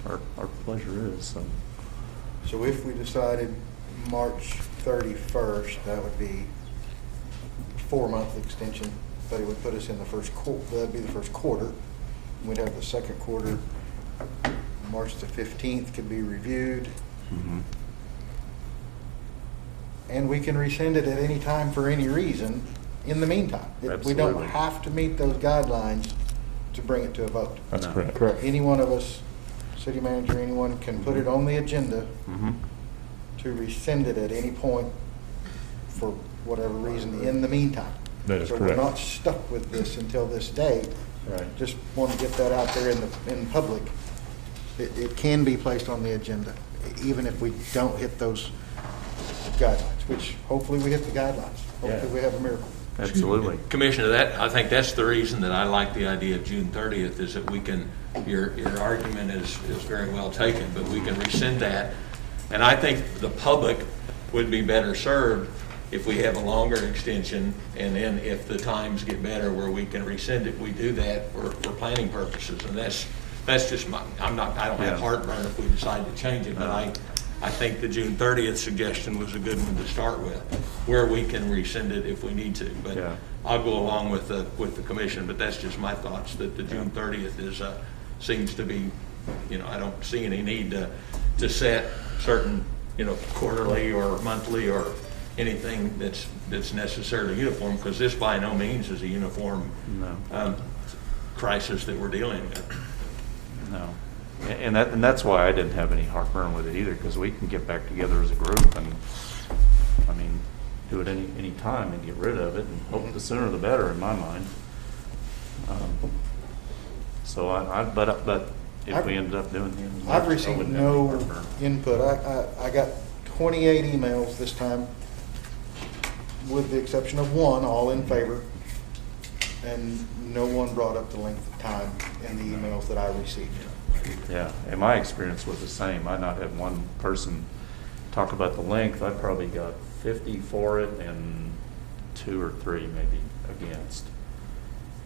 our pleasure is, so. So if we decided March 31st, that would be a 4-month extension, but it would put us in the first quarter. That'd be the first quarter. We'd have the second quarter. March the 15th could be reviewed. Mhm. And we can rescind it at any time for any reason in the meantime. We don't Absolutely. have to meet those guidelines to bring it to a vote. That's No. correct. Any one of us, city manager, anyone, can put it on the agenda Mhm. to rescind it at any point for whatever reason in the meantime. That is So correct. we're not stuck with this until this date. Right. Just want to get that out there in public. It can be placed on the agenda, even if we don't hit those guidelines, which hopefully we hit the guidelines. Hopefully Yeah. we have a miracle. Absolutely. Commissioner, I think that's the reason that I like the idea of June 30th, is that we can, your argument is very well taken, but we can rescind that. And I think the public would be better served if we have a longer extension, and then if the times get better where we can rescind it, we do that for planning purposes. And that's just my, I don't Yeah. have heartburn if we decide to change it, but I think the June 30th suggestion was a good one to start with, where we can rescind it if we need to. But Yeah. I'll go along with the commission, but that's just my thoughts, that the June 30th is, seems to be, I don't see any need to set certain, quarterly or monthly or anything that's necessarily uniform, because this by no means is a uniform No. crisis that we're dealing with. No. And that's why I didn't have any heartburn with it either, because we can get back together as a group and, I mean, do it any time and get rid of it, and hope the sooner the better in my mind. So but if we ended up doing the end of March, I've I received wouldn't have any no heartburn. input. I got 28 emails this time, with the exception of one, all in favor. And no one brought up the length of time in the emails that I received. Yeah, and my experience was the same. I not had one person talk about the length. I probably got 50 for it and 2 or 3 maybe against.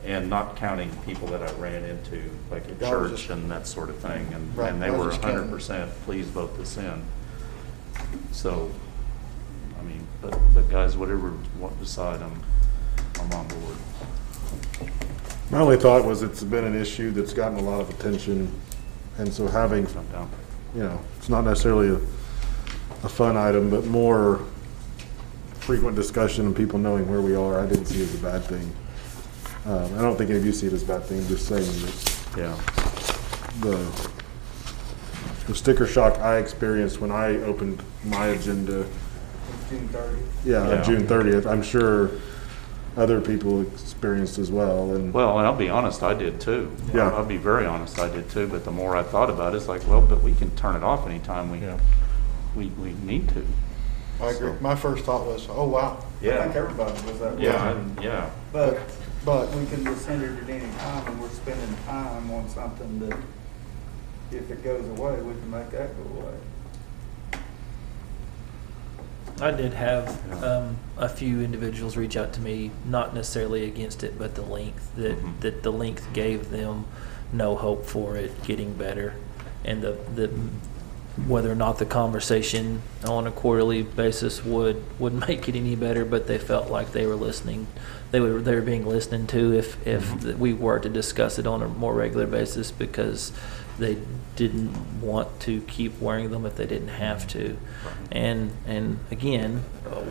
And not counting people that I ran into, like at That was church just- and that sort of thing. Right, And they I was were just counting. 100%, please vote this in. So, I mean, but guys, whatever you decide, I'm on board. My only thought was it's been an issue that's gotten a lot of attention, and so having, it's not necessarily a fun item, but more frequent discussion and people knowing where we are, I didn't see as a bad thing. I don't think any of you see it as a bad thing, just saying that. Yeah. The sticker shock I experienced when I opened my agenda, June 30th. yeah, June 30th, I'm sure other people experienced as well, and. Well, and I'll be honest, I did too. Yeah. I'll be very honest, I did too, but the more I thought about it, it's like, well, but we can turn it off anytime we need to. I agree. My first thought was, oh, wow. Yeah. I think everybody was that way. Yeah, yeah. But we can rescind it at any time, and we're spending time on something that, if it goes away, we can make that go away. I did have a few individuals reach out to me, not necessarily against it, but the length, that the length gave them no hope for it getting better. And the whether or not the conversation on a quarterly basis would make it any better, but they felt like they were listening. They were being listened to if we were to discuss it on a more regular basis, because they didn't want to keep wearing them if they didn't have to. And again,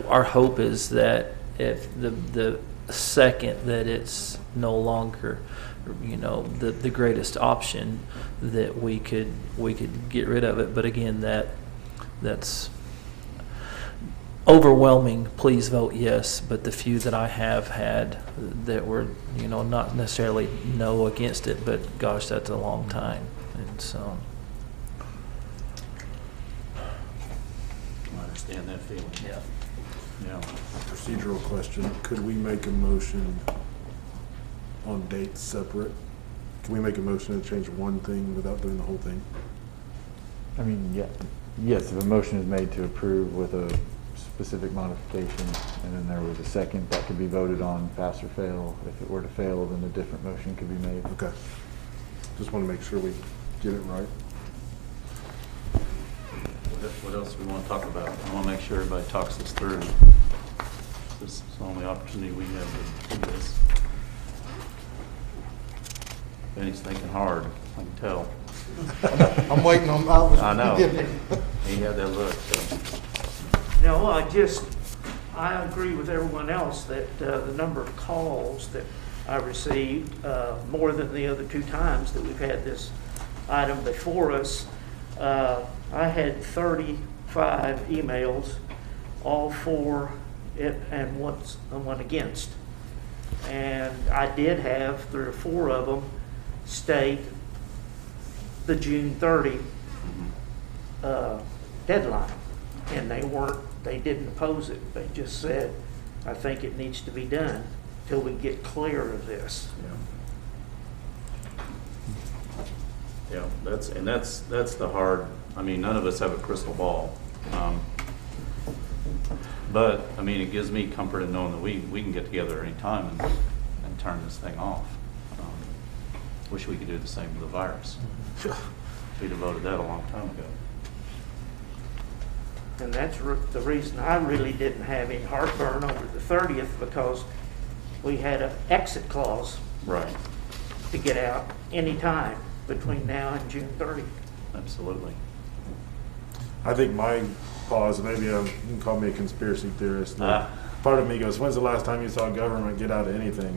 our hope is that if the second that it's no longer, the greatest option, that we could get rid of it. But again, that's overwhelming. Please vote yes. But the few that I have had that were not necessarily no against it, but gosh, that's a long time. And so I understand that feeling. yeah. 'Cause, yeah. Procedural question, could we make a motion on dates separate. Can we make a motion to change one thing without doing the whole thing? I mean, yeah, yes, if a motion is made to approve with a specific modification, and then there was a second, that could be voted on, pass or fail. If it were to fail, then a different motion could be made. Okay. Just want to make sure we get it right. What else do we want to talk about? I want to make sure everybody talks this through. This is the only opportunity we have to do this. Benny's thinking hard, I can tell. I'm waiting on, I know. He had that look, so. No, I agree with everyone else that the number of calls that I received, more than the other two times that we've had this item before us. I had 35 emails, all for it and one against. And I did have 3 or 4 of them state the June 30 deadline. And they didn't oppose it. They just said, I think it needs to be done till we get clear of this. Yeah, that's the hard, I mean, none of us have a crystal ball. But, I mean, it gives me comfort in knowing that we can get together any time and turn this thing off. Wish we could do the same with the virus. We'd have voted that a long time ago. And that's the reason I really didn't have any heartburn over the 30th, because we had an exit clause. Right. To get out anytime between now and June 30th. Absolutely. I think my pause, maybe you can call me a conspiracy theorist. Part of me goes, when's the last time you saw government get out of anything?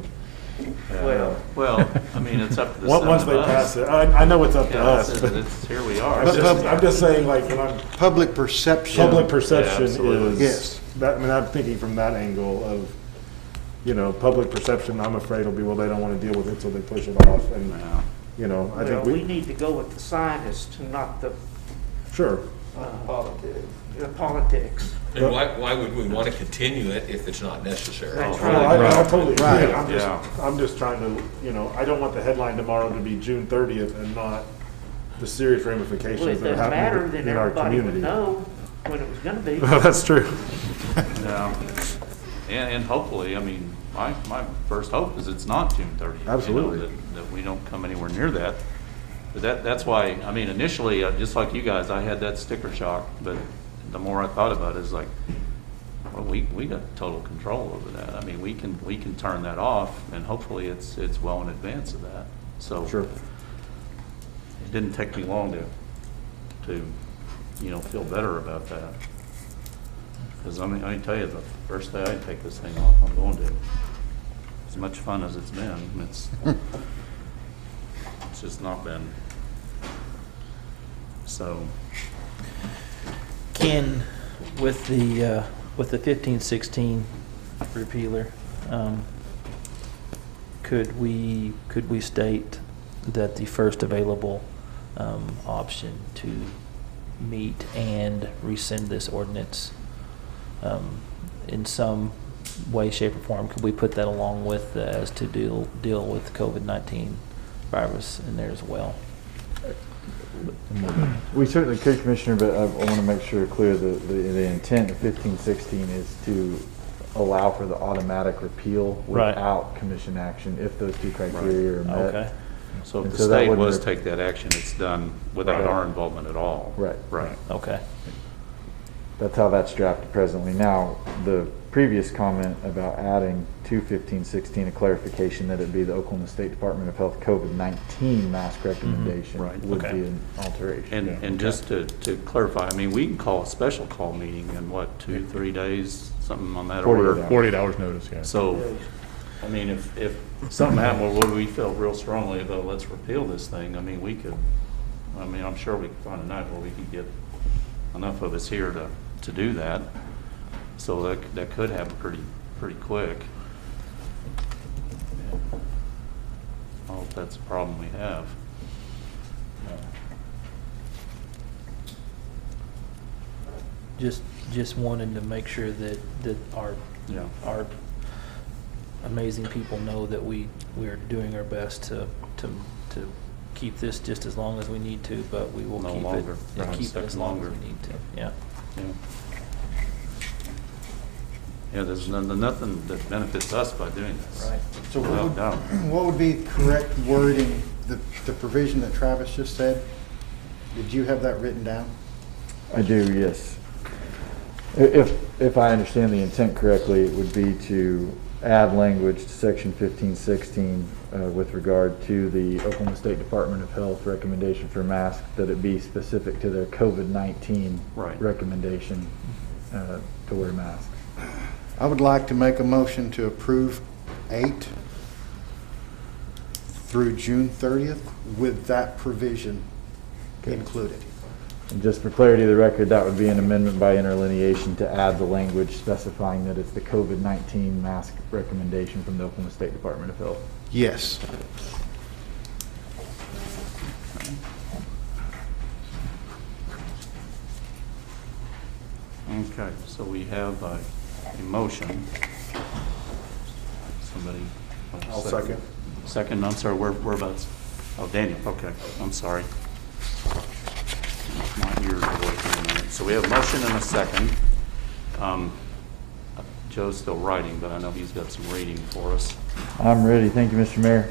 Well, I mean, it's up to the once they pass it. I know it's up to us. But here we are. I'm just saying, like, when I'm public perception. Public perception is yes. That. I mean, I'm thinking from that angle of, you know, public perception. I'm afraid will be, well, they don't want to deal with it, so they push it off. And you know, I think we need to go with the scientists, not the politics. And why would we want to continue it if it's not necessary? That's I totally agree. I'm just trying to, you know, I don't want the headline tomorrow to be June 30th and not the serious ramifications Well, it that are doesn't matter, happening then in our everybody would community. know when it was gonna be. Well, that's true. Yeah. And hopefully, I mean, my first hope is it's not June 30th. Absolutely. You know, that we don't come anywhere near that. But that's why, I mean, initially, just like you guys, I had that sticker shock, but the more I thought about it, it's like, well, we got total control over that. I mean, we can turn that off, and hopefully it's well in advance of that. So sure. It didn't take me long to you know, feel better about that. Because I mean, I can tell you, the first day I take this thing off, I'm going to. As much fun as it's been, it's just not been. So. Ken, with the 1516 repealer, could we state that the first available option to meet and rescind this ordinance in some way, shape, or form, could we put that along with as to deal with COVID-19 virus in there as well? We certainly could, Commissioner, but I want to make sure clear the intent of 1516 is to allow for the automatic repeal without commission action if those two criteria are met. Okay. So if the state was to take that action, it's done without our involvement at all. Right. Right. Okay. That's how that's drafted presently. Now, the previous comment about adding to 1516 a clarification that it be the Oklahoma State Department of Health COVID-19 mask recommendation would be an alteration. And just to clarify, I mean, we can call a special call meeting in what, 2-3 days, something on that 48 order? hours. 48 hours notice, yeah. So, I mean, if something happened where we felt real strongly about let's repeal this thing, I mean, we could, I mean, I'm sure we could find a night where we could get enough of us here to do that. So that could happen pretty quick. I hope that's a problem we have. Just wanted to make sure that our I amazing people know that we are doing our best to keep this just as long as we need to, but we will No keep longer. it, Right. keep it as long as Longer. we need to, yeah. Yeah, there's nothing that benefits us by doing this. Right. So No what doubt. would, what would be correct wording, the provision that Travis just said? Did you have that written down? I do, yes. If I understand the intent correctly, it would be to add language to section 1516 with regard to the Oklahoma State Department of Health recommendation for masks, that it be specific to their COVID-19 Right. recommendation to wear masks. I would like to make a motion to approve 8 through June 30th with that provision included. And just for clarity of the record, that would be an amendment by interlineation to add the language specifying that it's the COVID-19 mask recommendation from the Oklahoma State Department of Health. Yes. Okay, so we have a motion. Somebody? I'll second. Second, I'm sorry, whereabouts? Oh, Daniel, okay, I'm sorry. My ears are working a minute. So we have a motion and a second. Joe's still writing, but I know he's got some reading for us. I'm ready. Thank you, Mr. Mayor.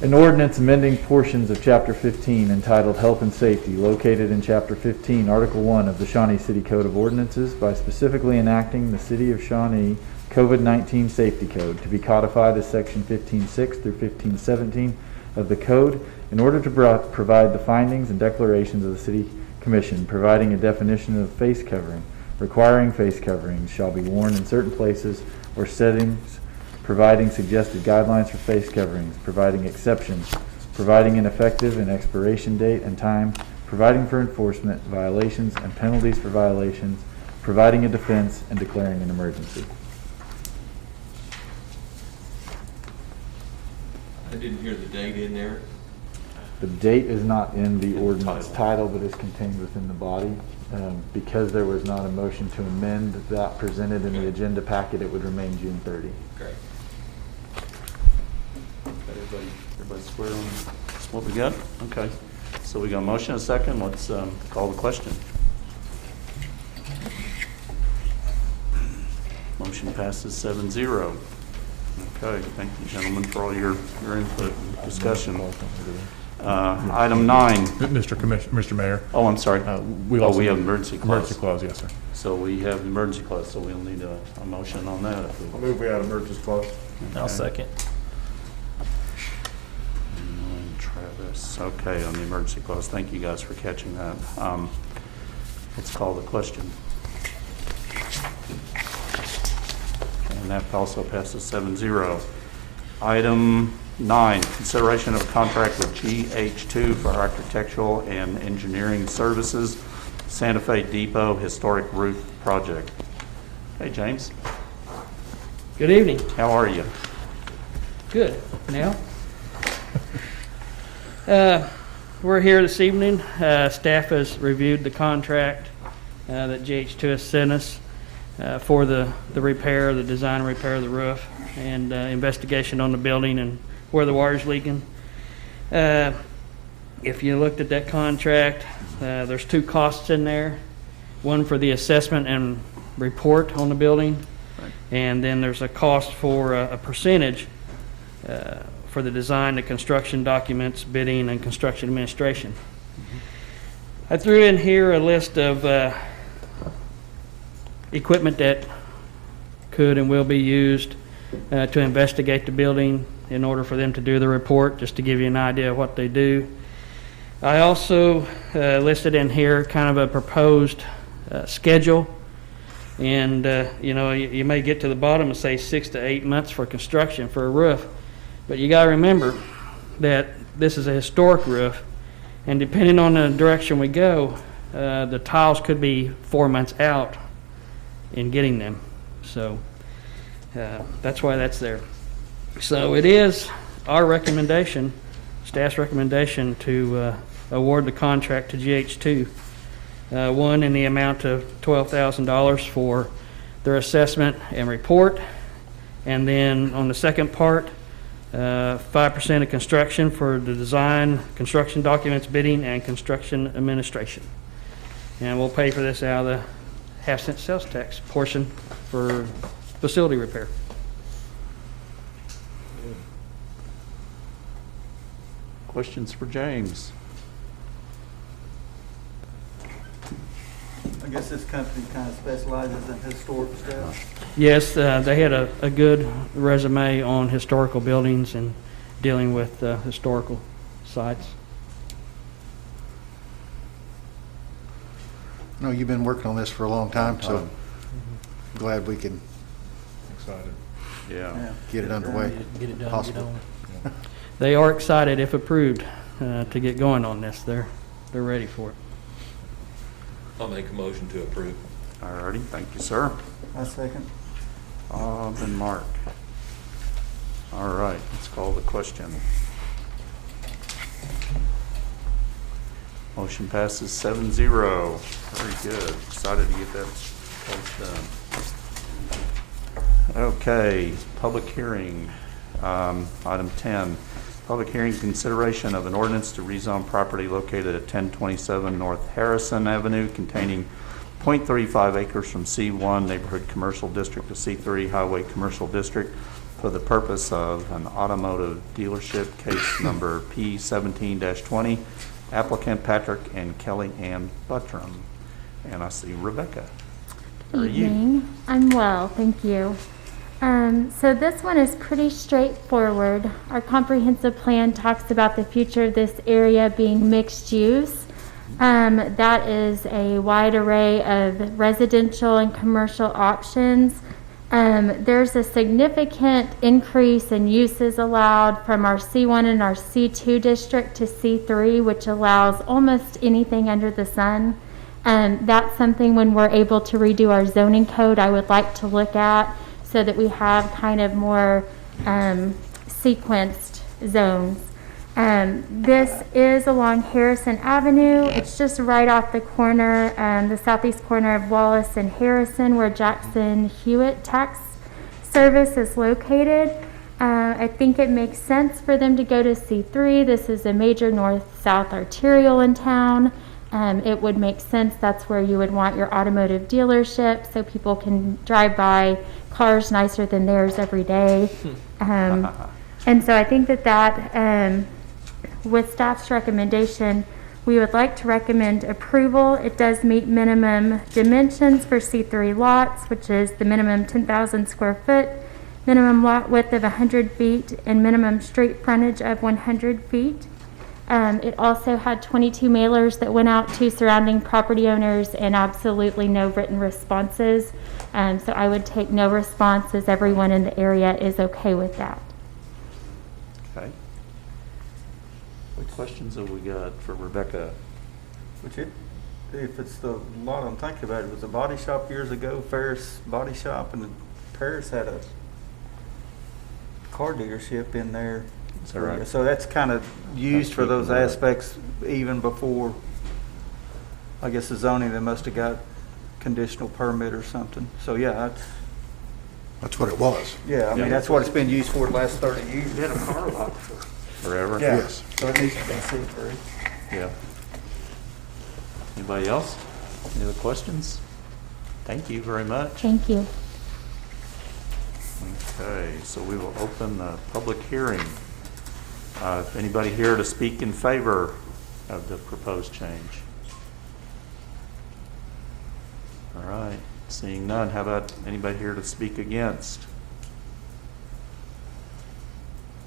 An ordinance amending portions of Chapter 15 entitled Health and Safety, located in Chapter 15, Article 1 of the Shawnee City Code of Ordinances by specifically enacting the City of Shawnee COVID-19 Safety Code to be codified as Section 15.6 through 15.17 of the Code in order to provide the findings and declarations of the City Commission, providing a definition of face covering, requiring face coverings shall be worn in certain places or settings, providing suggested guidelines for face coverings, providing exceptions, providing an effective and expiration date and time, providing for enforcement, violations and penalties for violations, providing a defense, and declaring an emergency. I didn't hear the date in there. The date is not in the ordinance title, but is contained within the body. Because there was not a motion to amend that presented in the agenda packet, it would remain June 30. Great. Everybody square on what we got? Okay. So we got a motion and a second. Let's call the question. Motion passes 7-0. Okay, thank you, gentlemen, for all your input and discussion. Item 9. Mr. Mayor. Oh, I'm sorry. We have emergency clause. Emergency clause, yes, sir. So we have emergency clause, so we'll need a motion on that. I'll move we add emergency clause. I'll second. And Travis, okay, on the emergency clause. Thank you guys for catching that. Let's call the question. And that also passes 7-0. Item 9, consideration of a contract with GH2 for architectural and engineering services, Santa Fe Depot Historic Roof Project. Hey, James. Good evening. How are you? Good. Now, we're here this evening. Staff has reviewed the contract that GH2 has sent us for the repair, the design and repair of the roof, and investigation on the building and where the water's leaking. If you looked at that contract, there's 2 costs in there. One for the assessment and report on the building, and then there's a cost for a percentage for the design, the construction documents, bidding, and construction administration. I threw in here a list of equipment that could and will be used to investigate the building in order for them to do the report, just to give you an idea of what they do. I also listed in here kind of a proposed schedule, and you may get to the bottom and say 6 to 8 months for construction for a roof, but you got to remember that this is a historic roof, and depending on the direction we go, the tiles could be 4 months out in getting them. So that's why that's there. So it is our recommendation, staff's recommendation, to award the contract to GH2. One in the amount of $12,000 for their assessment and report, And then on the second part, 5% of construction for the design, construction documents, bidding, and construction administration. And we'll pay for this out of the half-cent sales tax portion for facility repair. Questions for James? I guess this company kind of specializes in historic stuff. Yes, they had a good resume on historical buildings and dealing with historical sites. No, you've been working on this for a long time, so I'm glad we can Excited. Yeah. get it underway. Get it done, Possible. get on. They are excited, if approved, to get going on this. They're ready for it. I'll make a motion to approve. All righty, thank you, sir. I second. Bob and Mark. All right, let's call the question. Motion passes 7-0. Very good. Excited to get that close done. Okay, public hearing. Item 10, public hearing consideration of an ordinance to rezone property located at 1027 North Harrison Avenue containing 0.35 acres from C1 Neighborhood Commercial District to C3 Highway Commercial District for the purpose of an automotive dealership, case number P17-20, applicant Patrick and Kelly Ann Buttram. And I see Rebecca. How are you? Evening. I'm well, thank you. So this one is pretty straightforward. Our comprehensive plan talks about the future of this area being mixed use. That is a wide array of residential and commercial options. There's a significant increase in uses allowed from our C1 and our C2 district to C3, which allows almost anything under the sun. That's something when we're able to redo our zoning code I would like to look at, so that we have kind of more sequenced zones. This is along Harrison Avenue. It's just right off the corner, the southeast corner of Wallace and Harrison, where Jackson Hewitt Tax Service is located. I think it makes sense for them to go to C3. This is a major north-south arterial in town. It would make sense. That's where you would want your automotive dealership, so people can drive by cars nicer than theirs every day. And so I think that with staff's recommendation, we would like to recommend approval. It does meet minimum dimensions for C3 lots, which is the minimum 10,000 square foot, minimum lot width of 100 feet, and minimum street frontage of 100 feet. It also had 22 mailers that went out to surrounding property owners and absolutely no written responses. So I would take no response, as everyone in the area is okay with that. Okay. What questions have we got for Rebecca? If it's the lot I'm thinking about, it was a body shop years ago, Ferris Body Shop, and Ferris had a car dealership in there. Is that right? So that's kind of used for those aspects even before, I guess, the zoning. They must have got conditional permit or something. So yeah, That's what it was. I mean, that's what it's been used for the last 30 years. Been a car lot for Forever? Yeah. Yes. So it needs to be C3. Yeah. Anybody else? Any other questions? Thank you very much. Thank you. Okay, so we will open the public hearing. If anybody here to speak in favor of the proposed change? All right, seeing none, how about anybody here to speak against?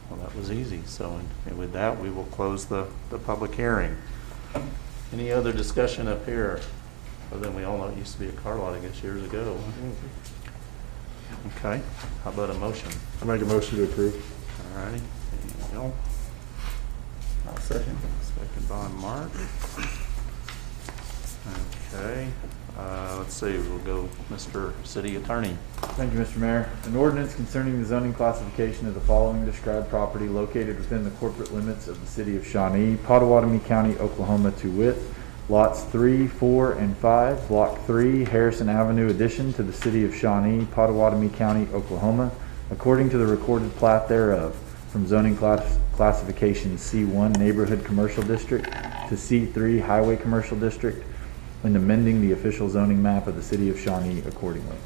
Well, that was easy. So and with that, we will close the public hearing. Any other discussion up here? Other than we all know it used to be a car lot, I guess, years ago. Okay, how about a motion? I make a motion to approve. All righty, there you go. I'll second. Second by Mark. Okay, let's see, we'll go Mr. City Attorney. Thank you, Mr. Mayor. An ordinance concerning the zoning classification of the following described property located within the corporate limits of the city of Shawnee, Pottawatomie County, Oklahoma, to wit, lots 3, 4, and 5, block 3, Harrison Avenue addition to the city of Shawnee, Pottawatomie County, Oklahoma, according to the recorded plat thereof, from zoning classification C1 Neighborhood Commercial District to C3 Highway Commercial District, and amending the official zoning map of the city of Shawnee accordingly.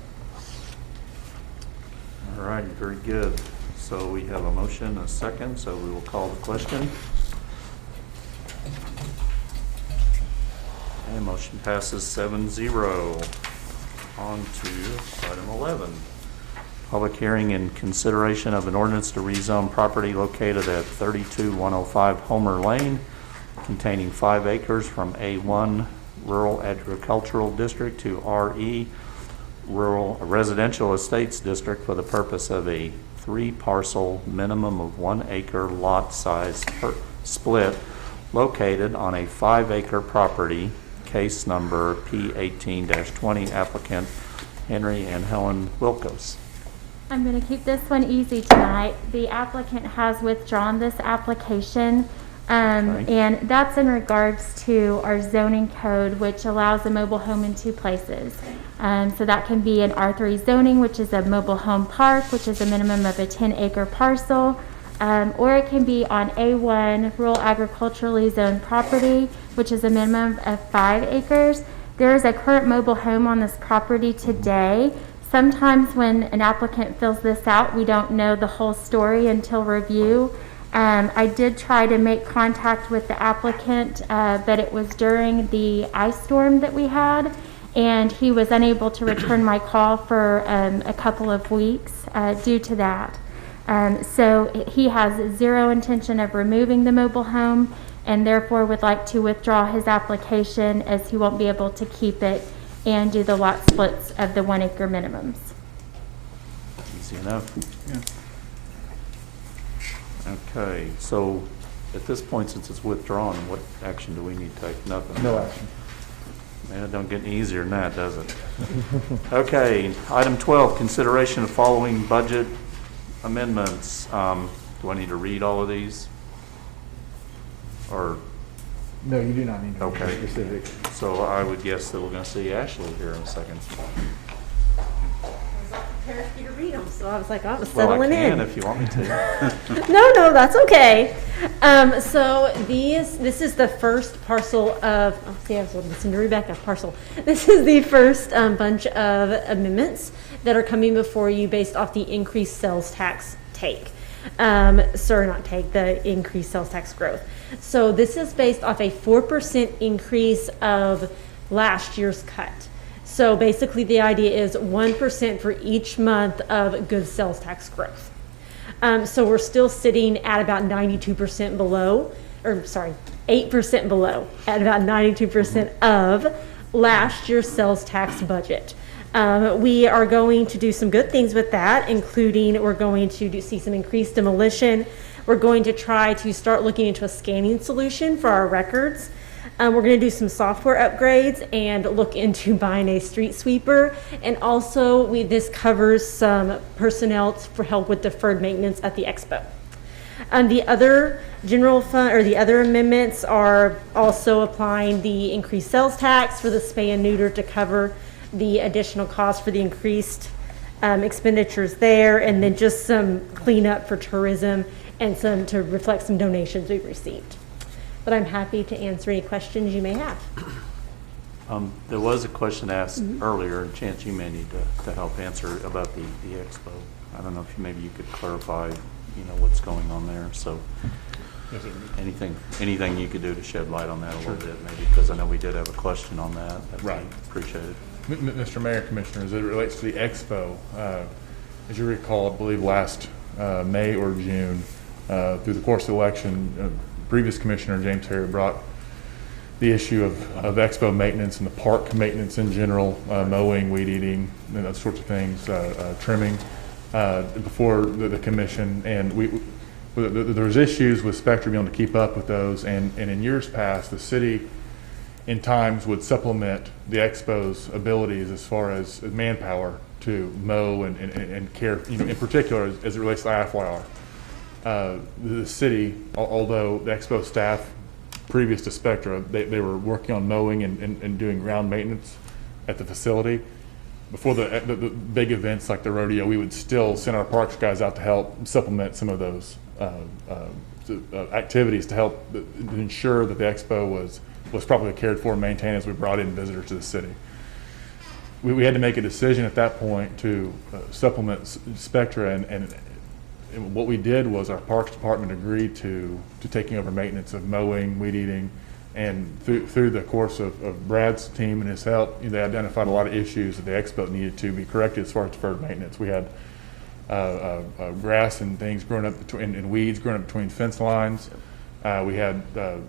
All right, very good. So we have a motion, a second, so we will call the question. And motion passes 7-0. On to item 11. Public hearing and consideration of an ordinance to rezone property located at 32105 Homer Lane containing 5 acres from A1 Rural Agricultural District to RE Rural Residential Estates District for the purpose of a 3-parcel minimum of 1 acre lot size split located on a 5-acre property, case number P18-20, applicant Henry and Helen Wilkos. I'm going to keep this one easy tonight. The applicant has withdrawn this application, and that's in regards to our zoning code, which allows a mobile home in 2 places. So that can be an R3 zoning, which is a mobile home park, which is a minimum of a 10-acre parcel, or it can be on A1 rural agriculturally zoned property, which is a minimum of 5 acres. There is a current mobile home on this property today. Sometimes when an applicant fills this out, we don't know the whole story until review. I did try to make contact with the applicant, but it was during the ice storm that we had, and he was unable to return my call for a couple of weeks due to that. So he has 0 intention of removing the mobile home, and therefore would like to withdraw his application, as he won't be able to keep it and do the lot splits of the 1 acre minimums. Easy enough. Okay, so at this point, since it's withdrawn, what action do we need to take? Nothing. No action. Man, it don't get any easier than that, does it? Okay, item 12, consideration of following budget amendments. Do I need to read all of these? Or, No, you do not need to be okay. specific. So I would guess that we're going to see Ashley here in a second. Prepared for you to read them, so I was like, I was Well, I settling can in. if you want me to. No, that's okay. So this is the first parcel of, oh, see, I was listening to Rebecca, parcel. This is the first bunch of amendments that are coming before you based off the increased sales tax take. The increased sales tax growth. So this is based off a 4% increase of last year's cut. So basically the idea is 1% for each month of good sales tax growth. So we're still sitting at about 92% below, or sorry, 8% below, at about 92% of last year's sales tax budget. We are going to do some good things with that, including we're going to see some increased demolition. We're going to try to start looking into a scanning solution for our records. We're going to do some software upgrades and look into buying a street sweeper. And also, this covers some personnel for help with deferred maintenance at the expo. The other general fund, or the other amendments, are also applying the increased sales tax for the spay and neuter to cover the additional cost for the increased expenditures there, and then just some cleanup for tourism and some to reflect some donations we've received. But I'm happy to answer any questions you may have. There was a question asked earlier, and Chance, you may need to help answer about the expo. I don't know if maybe you could clarify, what's going on there. So anything you could do to shed light on that a little bit, maybe, because I know we did have a question on that. Right. Appreciate it. Mr. Mayor, Commissioners, as it relates to the expo, as you recall, I believe last May or June, through the course of the election, previous Commissioner James Harry brought the issue of expo maintenance and the park maintenance in general, mowing, weed eating, and those sorts of things, trimming, before the commission. And there was issues with Spectra being able to keep up with those. And in years past, the city in times would supplement the expo's abilities as far as manpower to mow and care, in particular as it relates to IFYR. The city, although the expo staff previous to Spectra, they were working on mowing and doing ground maintenance at the facility. before the big events like the rodeo, we would still send our parks guys out to help supplement some of those activities to help ensure that the expo was properly cared for and maintained as we brought in visitors to the city. We had to make a decision at that point to supplement Spectra, and what we did was our Parks Department agreed to taking over maintenance of mowing, weed eating, and through the course of Brad's team and his help, they identified a lot of issues that the expo needed to be corrected as far as deferred maintenance. We had grass and things growing up and weeds growing up between fence lines. We had the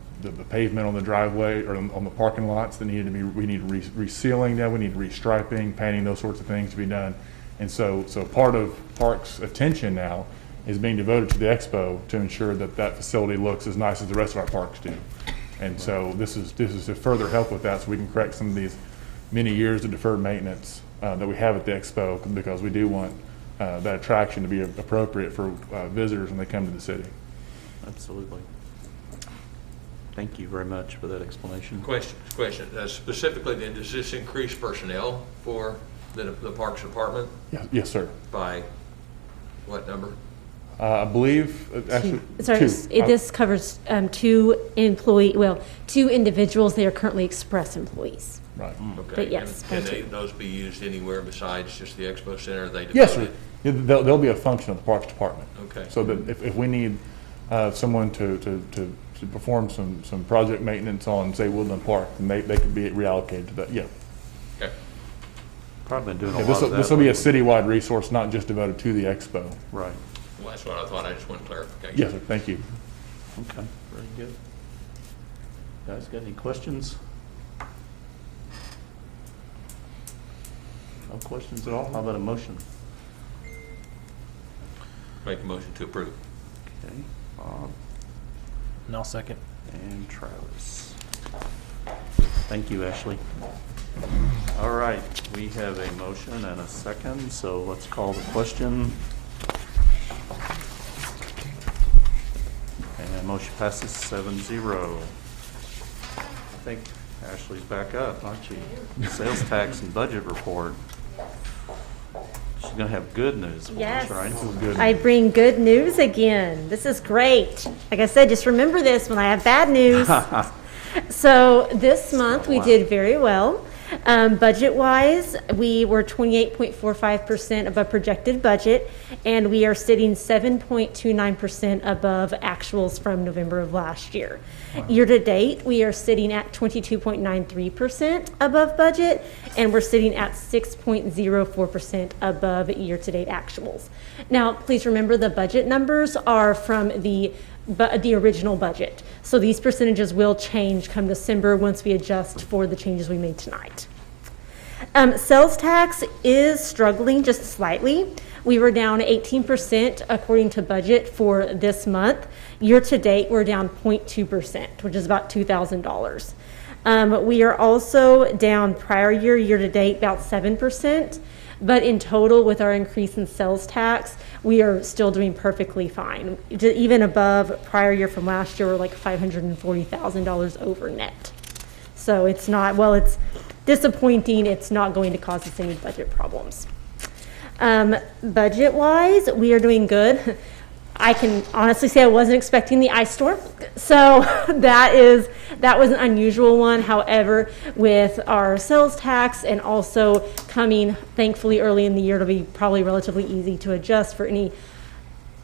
pavement on the driveway or on the parking lots that needed to be, we needed resealing them, we needed restriping, painting, those sorts of things to be done. And so part of Parks' attention now is being devoted to the expo to ensure that that facility looks as nice as the rest of our parks do. And so this is to further help with that, so we can correct some of these many years of deferred maintenance that we have at the expo, because we do want that attraction to be appropriate for visitors when they come to the city. Absolutely. Thank you very much for that explanation. Question. Specifically then, does this increase personnel for the Parks Department? Yes, sir. By what number? I believe, actually, Sorry, this covers two individuals. They are currently Express employees. Right. Okay. But yes, Can those be used anywhere besides just the expo center? Are they yes, sir. devoted? They'll be a function of the Parks Department. Okay. So that if we need someone to perform some project maintenance on, say, Woodland Park, then they could be reallocated to that. Yeah. Okay. Probably been doing a lot of that. This will be a citywide resource, not just devoted to the expo. Right. Well, that's what I thought. I just wanted clarification. Yes, sir. Thank you. Okay, very good. Guys, got any questions? No questions at all? How about a motion? Make a motion to approve. Okay, Bob And I'll second. and Travis. Thank you, Ashley. All right, we have a motion and a second, so let's call the question. And motion passes 7-0. I think Ashley's back up, aren't she? Sales tax and budget report. She's gonna have good news for Yes. us, right? I bring good news again. This is great. Like I said, just remember this when I have bad news. So this month we did very well. Budget-wise, we were 28.45% above projected budget, and we are sitting 7.29% above actuals from November of last year. Year-to-date, we are sitting at 22.93% above budget, and we're sitting at 6.04% above year-to-date actuals. Now, please remember the budget numbers are from the original budget. So these percentages will change come December once we adjust for the changes we made tonight. Sales tax is struggling just slightly. We were down 18% according to budget for this month. Year to date, we're down 0.2%, which is about $2,000. We are also down prior year to date, about 7%. But in total, with our increase in sales tax, we are still doing perfectly fine. Even above prior year from last year, we're like $540,000 over net. So it's not, well, it's disappointing. It's not going to cause us any budget problems. Budget-wise, we are doing good. I can honestly say I wasn't expecting the ice storm, so that was an unusual one. However, with our sales tax and also coming thankfully early in the year, it'll be probably relatively easy to adjust for any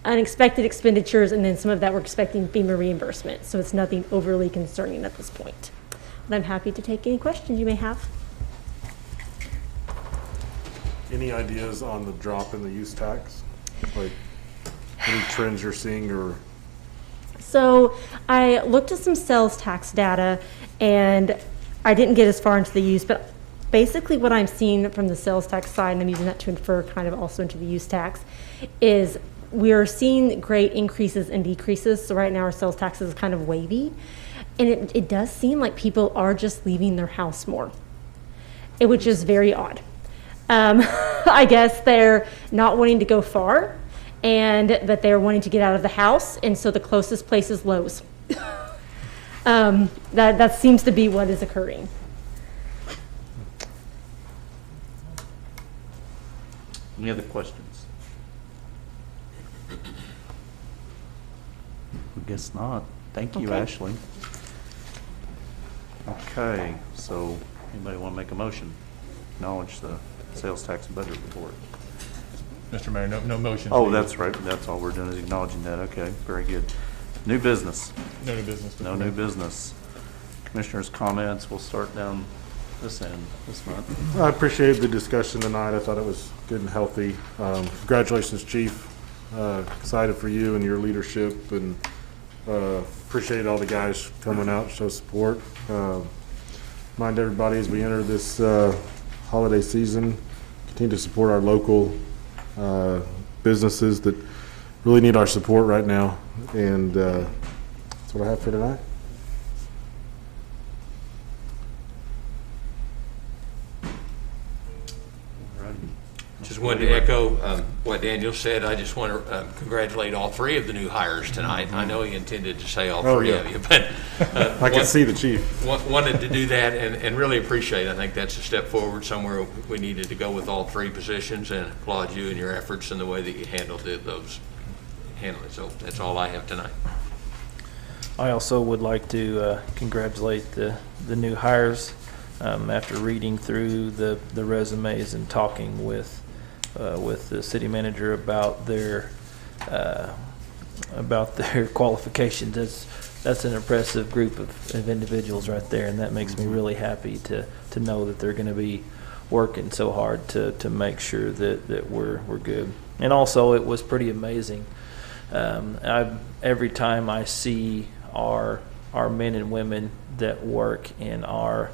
unexpected expenditures, and then some of that we're expecting FEMA reimbursement, so it's nothing overly concerning at this point. But I'm happy to take any questions you may have. Any ideas on the drop in the use tax? Like, any trends you're seeing, or? So I looked at some sales tax data, and I didn't get as far into the use, but basically what I'm seeing from the sales tax side, and I'm using that to infer kind of also into the use tax, is we are seeing great increases and decreases. So right now our sales tax is kind of wavy, and it does seem like people are just leaving their house more, which is very odd. I guess they're not wanting to go far, but they're wanting to get out of the house, and so the closest place is Lowe's. That seems to be what is occurring. Any other questions? I guess not. Thank you, Okay. Ashley. Okay, so anybody want to make a motion? Acknowledge the sales tax and budget report. Mr. Mayor, no motions. Oh, needed. that's right. That's all we're doing is acknowledging that. Okay, very good. New business. No new business. Mr. No Mayor. new business. Commissioners' comments. We'll start down this end this month. I appreciated the discussion tonight. I thought it was good and healthy. Congratulations, Chief. Excited for you and your leadership, and appreciate all the guys coming out to show support. Remind everybody as we enter this holiday season, continue to support our local businesses that really need our support right now. And that's what I have for tonight. Just wanted to echo what Daniel said. I just want to congratulate all three of the new hires tonight. I know he intended to say all Oh, three yeah. of you, but I can see the chief. Wanted to do that and really appreciate it. I think that's a step forward somewhere we needed to go with all three positions, and applaud you and your efforts and the way that you handled it. So that's all I have tonight. I also would like to congratulate the new hires. After reading through the resumes and talking with the city manager about their qualifications, that's an impressive group of individuals right there, and that makes me really happy to know that they're going to be working so hard to make sure that we're good. And also, it was pretty amazing. Every time I see our men and women that work in our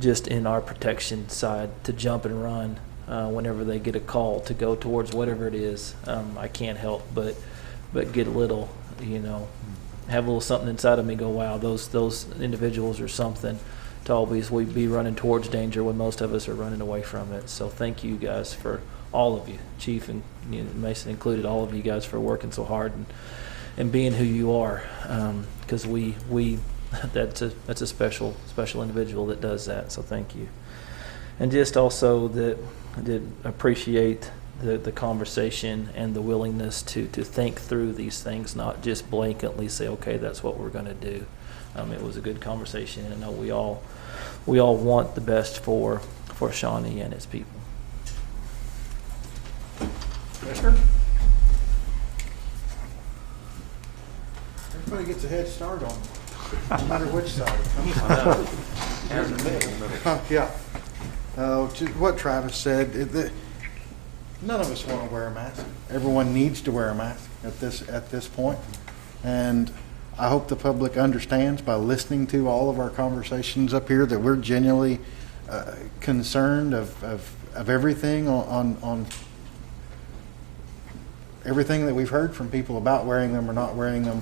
just in our protection side to jump and run whenever they get a call to go towards whatever it is, I can't help but get a little, have a little something inside of me go, wow, those individuals are something to always be running towards danger when most of us are running away from it. So thank you guys for all of you, Chief and Mason included, all of you guys for working so hard and being who you are, because that's a special individual that does that. So thank you. And just also that I did appreciate the conversation and the willingness to think through these things, not just blanketly say, okay, that's what we're going to do. It was a good conversation, and I know we all want the best for Shawnee and its people. Everybody gets a head start on it, no matter which side it comes from. Yeah. Just what Travis said, none of us want to wear a mask. Everyone needs to wear a mask at this point. And I hope the public understands by listening to all of our conversations up here that we're genuinely concerned of everything on everything that we've heard from people about wearing them or not wearing them.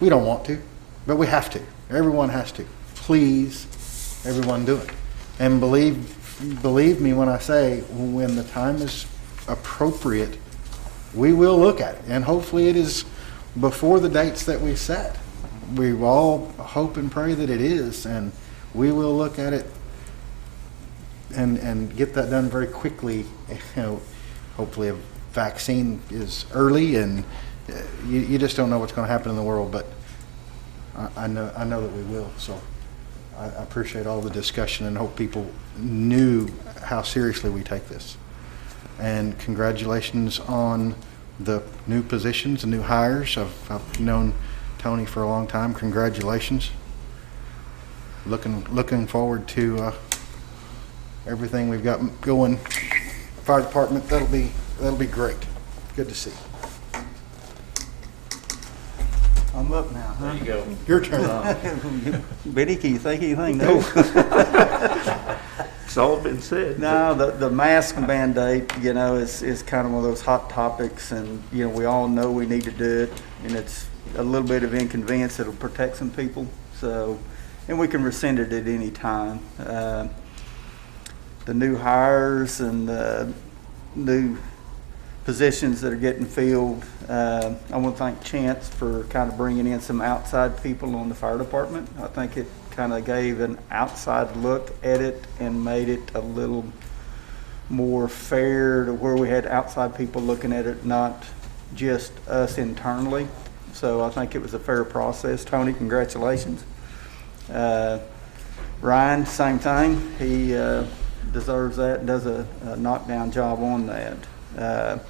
We don't want to, but we have to. Everyone has to. Please, everyone do it. And believe me when I say, when the time is appropriate, we will look at it. And hopefully it is before the dates that we set. We all hope and pray that it is, and we will look at it and get that done very quickly. Hopefully a vaccine is early, and you just don't know what's going to happen in the world, but I know that we will. So I appreciate all the discussion and hope people knew how seriously we take this. And congratulations on the new positions and new hires. I've known Tony for a long time. Congratulations. Looking forward to everything we've got going. Fire department, that'll be great. Good to see. I'm up now, huh? There you go. Your turn. Biddy, can you think anything new? It's all been said. No, the mask mandate, is kind of one of those hot topics, and, we all know we need to do it, and it's a little bit of inconvenience. It'll protect some people, so, and we can rescind it at any time. The new hires and the new positions that are getting filled, I want to thank Chance for kind of bringing in some outside people on the fire department. I think it kind of gave an outside look at it and made it a little more fair to where we had outside people looking at it, not just us internally. So I think it was a fair process. Tony, congratulations. Ryan, same thing. He deserves that and does a knockdown job on that.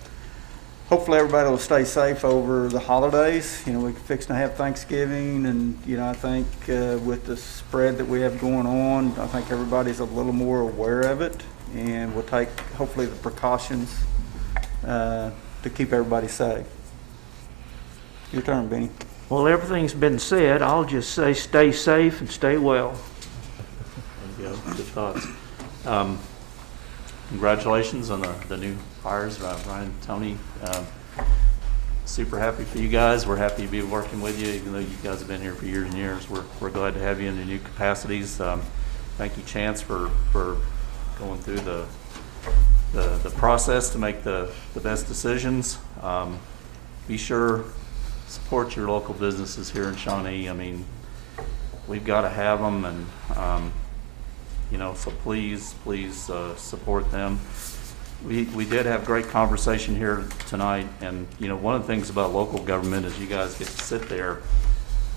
Hopefully everybody will stay safe over the holidays. You know, we're fixing to have Thanksgiving, and, you know, I think with the spread that we have going on, I think everybody's a little more aware of it, and we'll take, hopefully, the precautions to keep everybody safe. Your turn, Benny. Well, everything's been said. I'll just say stay safe and stay well. There you go. Good thoughts. Congratulations on the new hires, Ryan, Tony. Super happy for you guys. We're happy to be working with you, even though you guys have been here for years and years. We're glad to have you in the new capacities. Thank you, Chance, for going through the process to make the best decisions. Be sure support your local businesses here in Shawnee. I mean, we've got to have them, and you know, so please support them. We did have great conversation here tonight, and you know, one of the things about local government is you guys get to sit there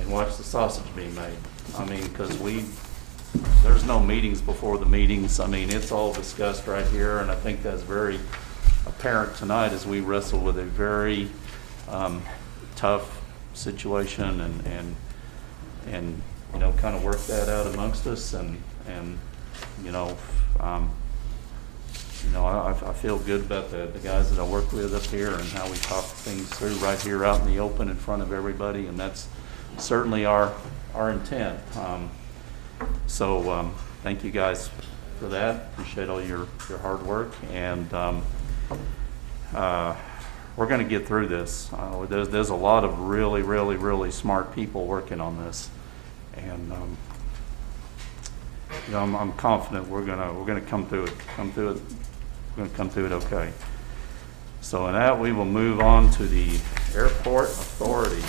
and watch the sausage being made. I mean, because there's no meetings before the meetings. I mean, it's all discussed right here, and I think that's very apparent tonight as we wrestle with a very tough situation and you know, kind of work that out amongst us, and you know, I feel good about the guys that I work with up here and how we talk things through right here out in the open in front of everybody, and that's certainly our intent. So thank you guys for that. Appreciate all your hard work, and we're going to get through this. There's a lot of really smart people working on this, and you know, I'm confident we're gonna come through it. We're gonna come through it okay. So in that, we will move on to the Airport Authority.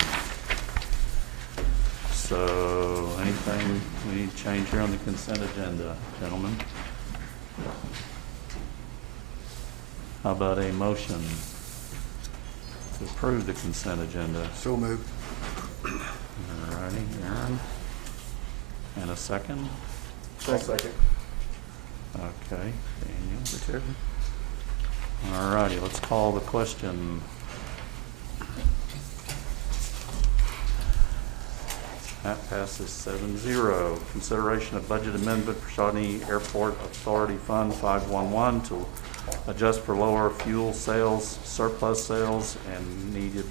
So anything we need to change here on the consent agenda, gentlemen? How about a motion to approve the consent agenda? So moved. All righty, Aaron. And a second? Second. Okay, Daniel. All righty, let's call the question. That passes 7-0. Consideration of budget amendment for Shawnee Airport Authority Fund 511 to adjust for lower fuel sales, surplus sales, and needed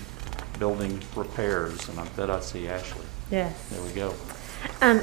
building repairs. And I bet I see Ashley. Yes. There we go.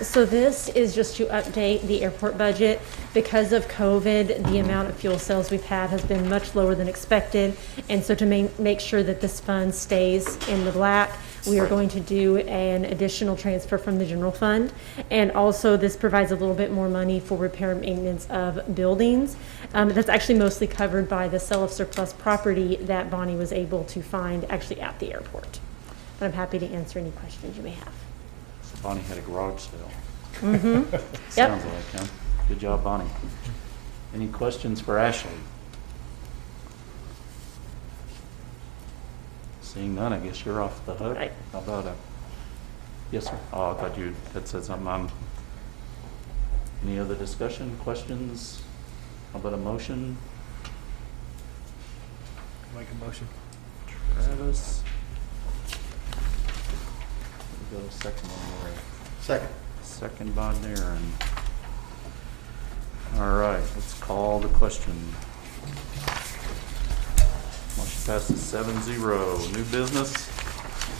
So this is just to update the airport budget. Because of COVID, the amount of fuel sales we've had has been much lower than expected. And so to make sure that this fund stays in the black, we are going to do an additional transfer from the general fund. And also this provides a little bit more money for repair and maintenance of buildings. That's actually mostly covered by the sale of surplus property that Bonnie was able to find actually at the airport. But I'm happy to answer any questions you may have. Bonnie had a garage sale. Mm-hmm. Sounds like, huh? Good job, Bonnie. Any questions for Ashley? Seeing none, I guess you're off the hook. Right. How about yes, sir? Oh, I thought you had said something. Any other discussion, questions? How about a motion? Make a motion. Travis? Go second on the Second. second by Darren. All right, let's call the question. Motion passes 7-0. New business?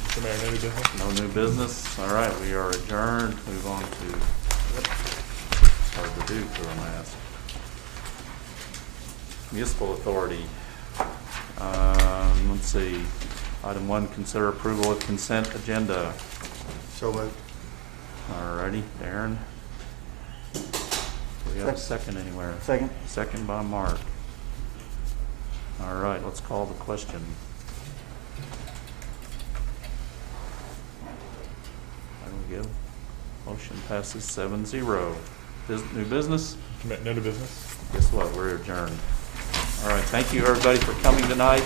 Mr. Mayor, no new business? No new business. All right, we are adjourned. Move on to, hard to do for a mask. Municipal Authority. Let's see. Item 1, consider approval of consent agenda. So moved. All righty, Darren. Do we have a second anywhere? Second. Second by Mark. All right, let's call the question. There we go. Motion passes 7-0. New business? No new business? Guess what? We're adjourned. All right, thank you, everybody, for coming tonight.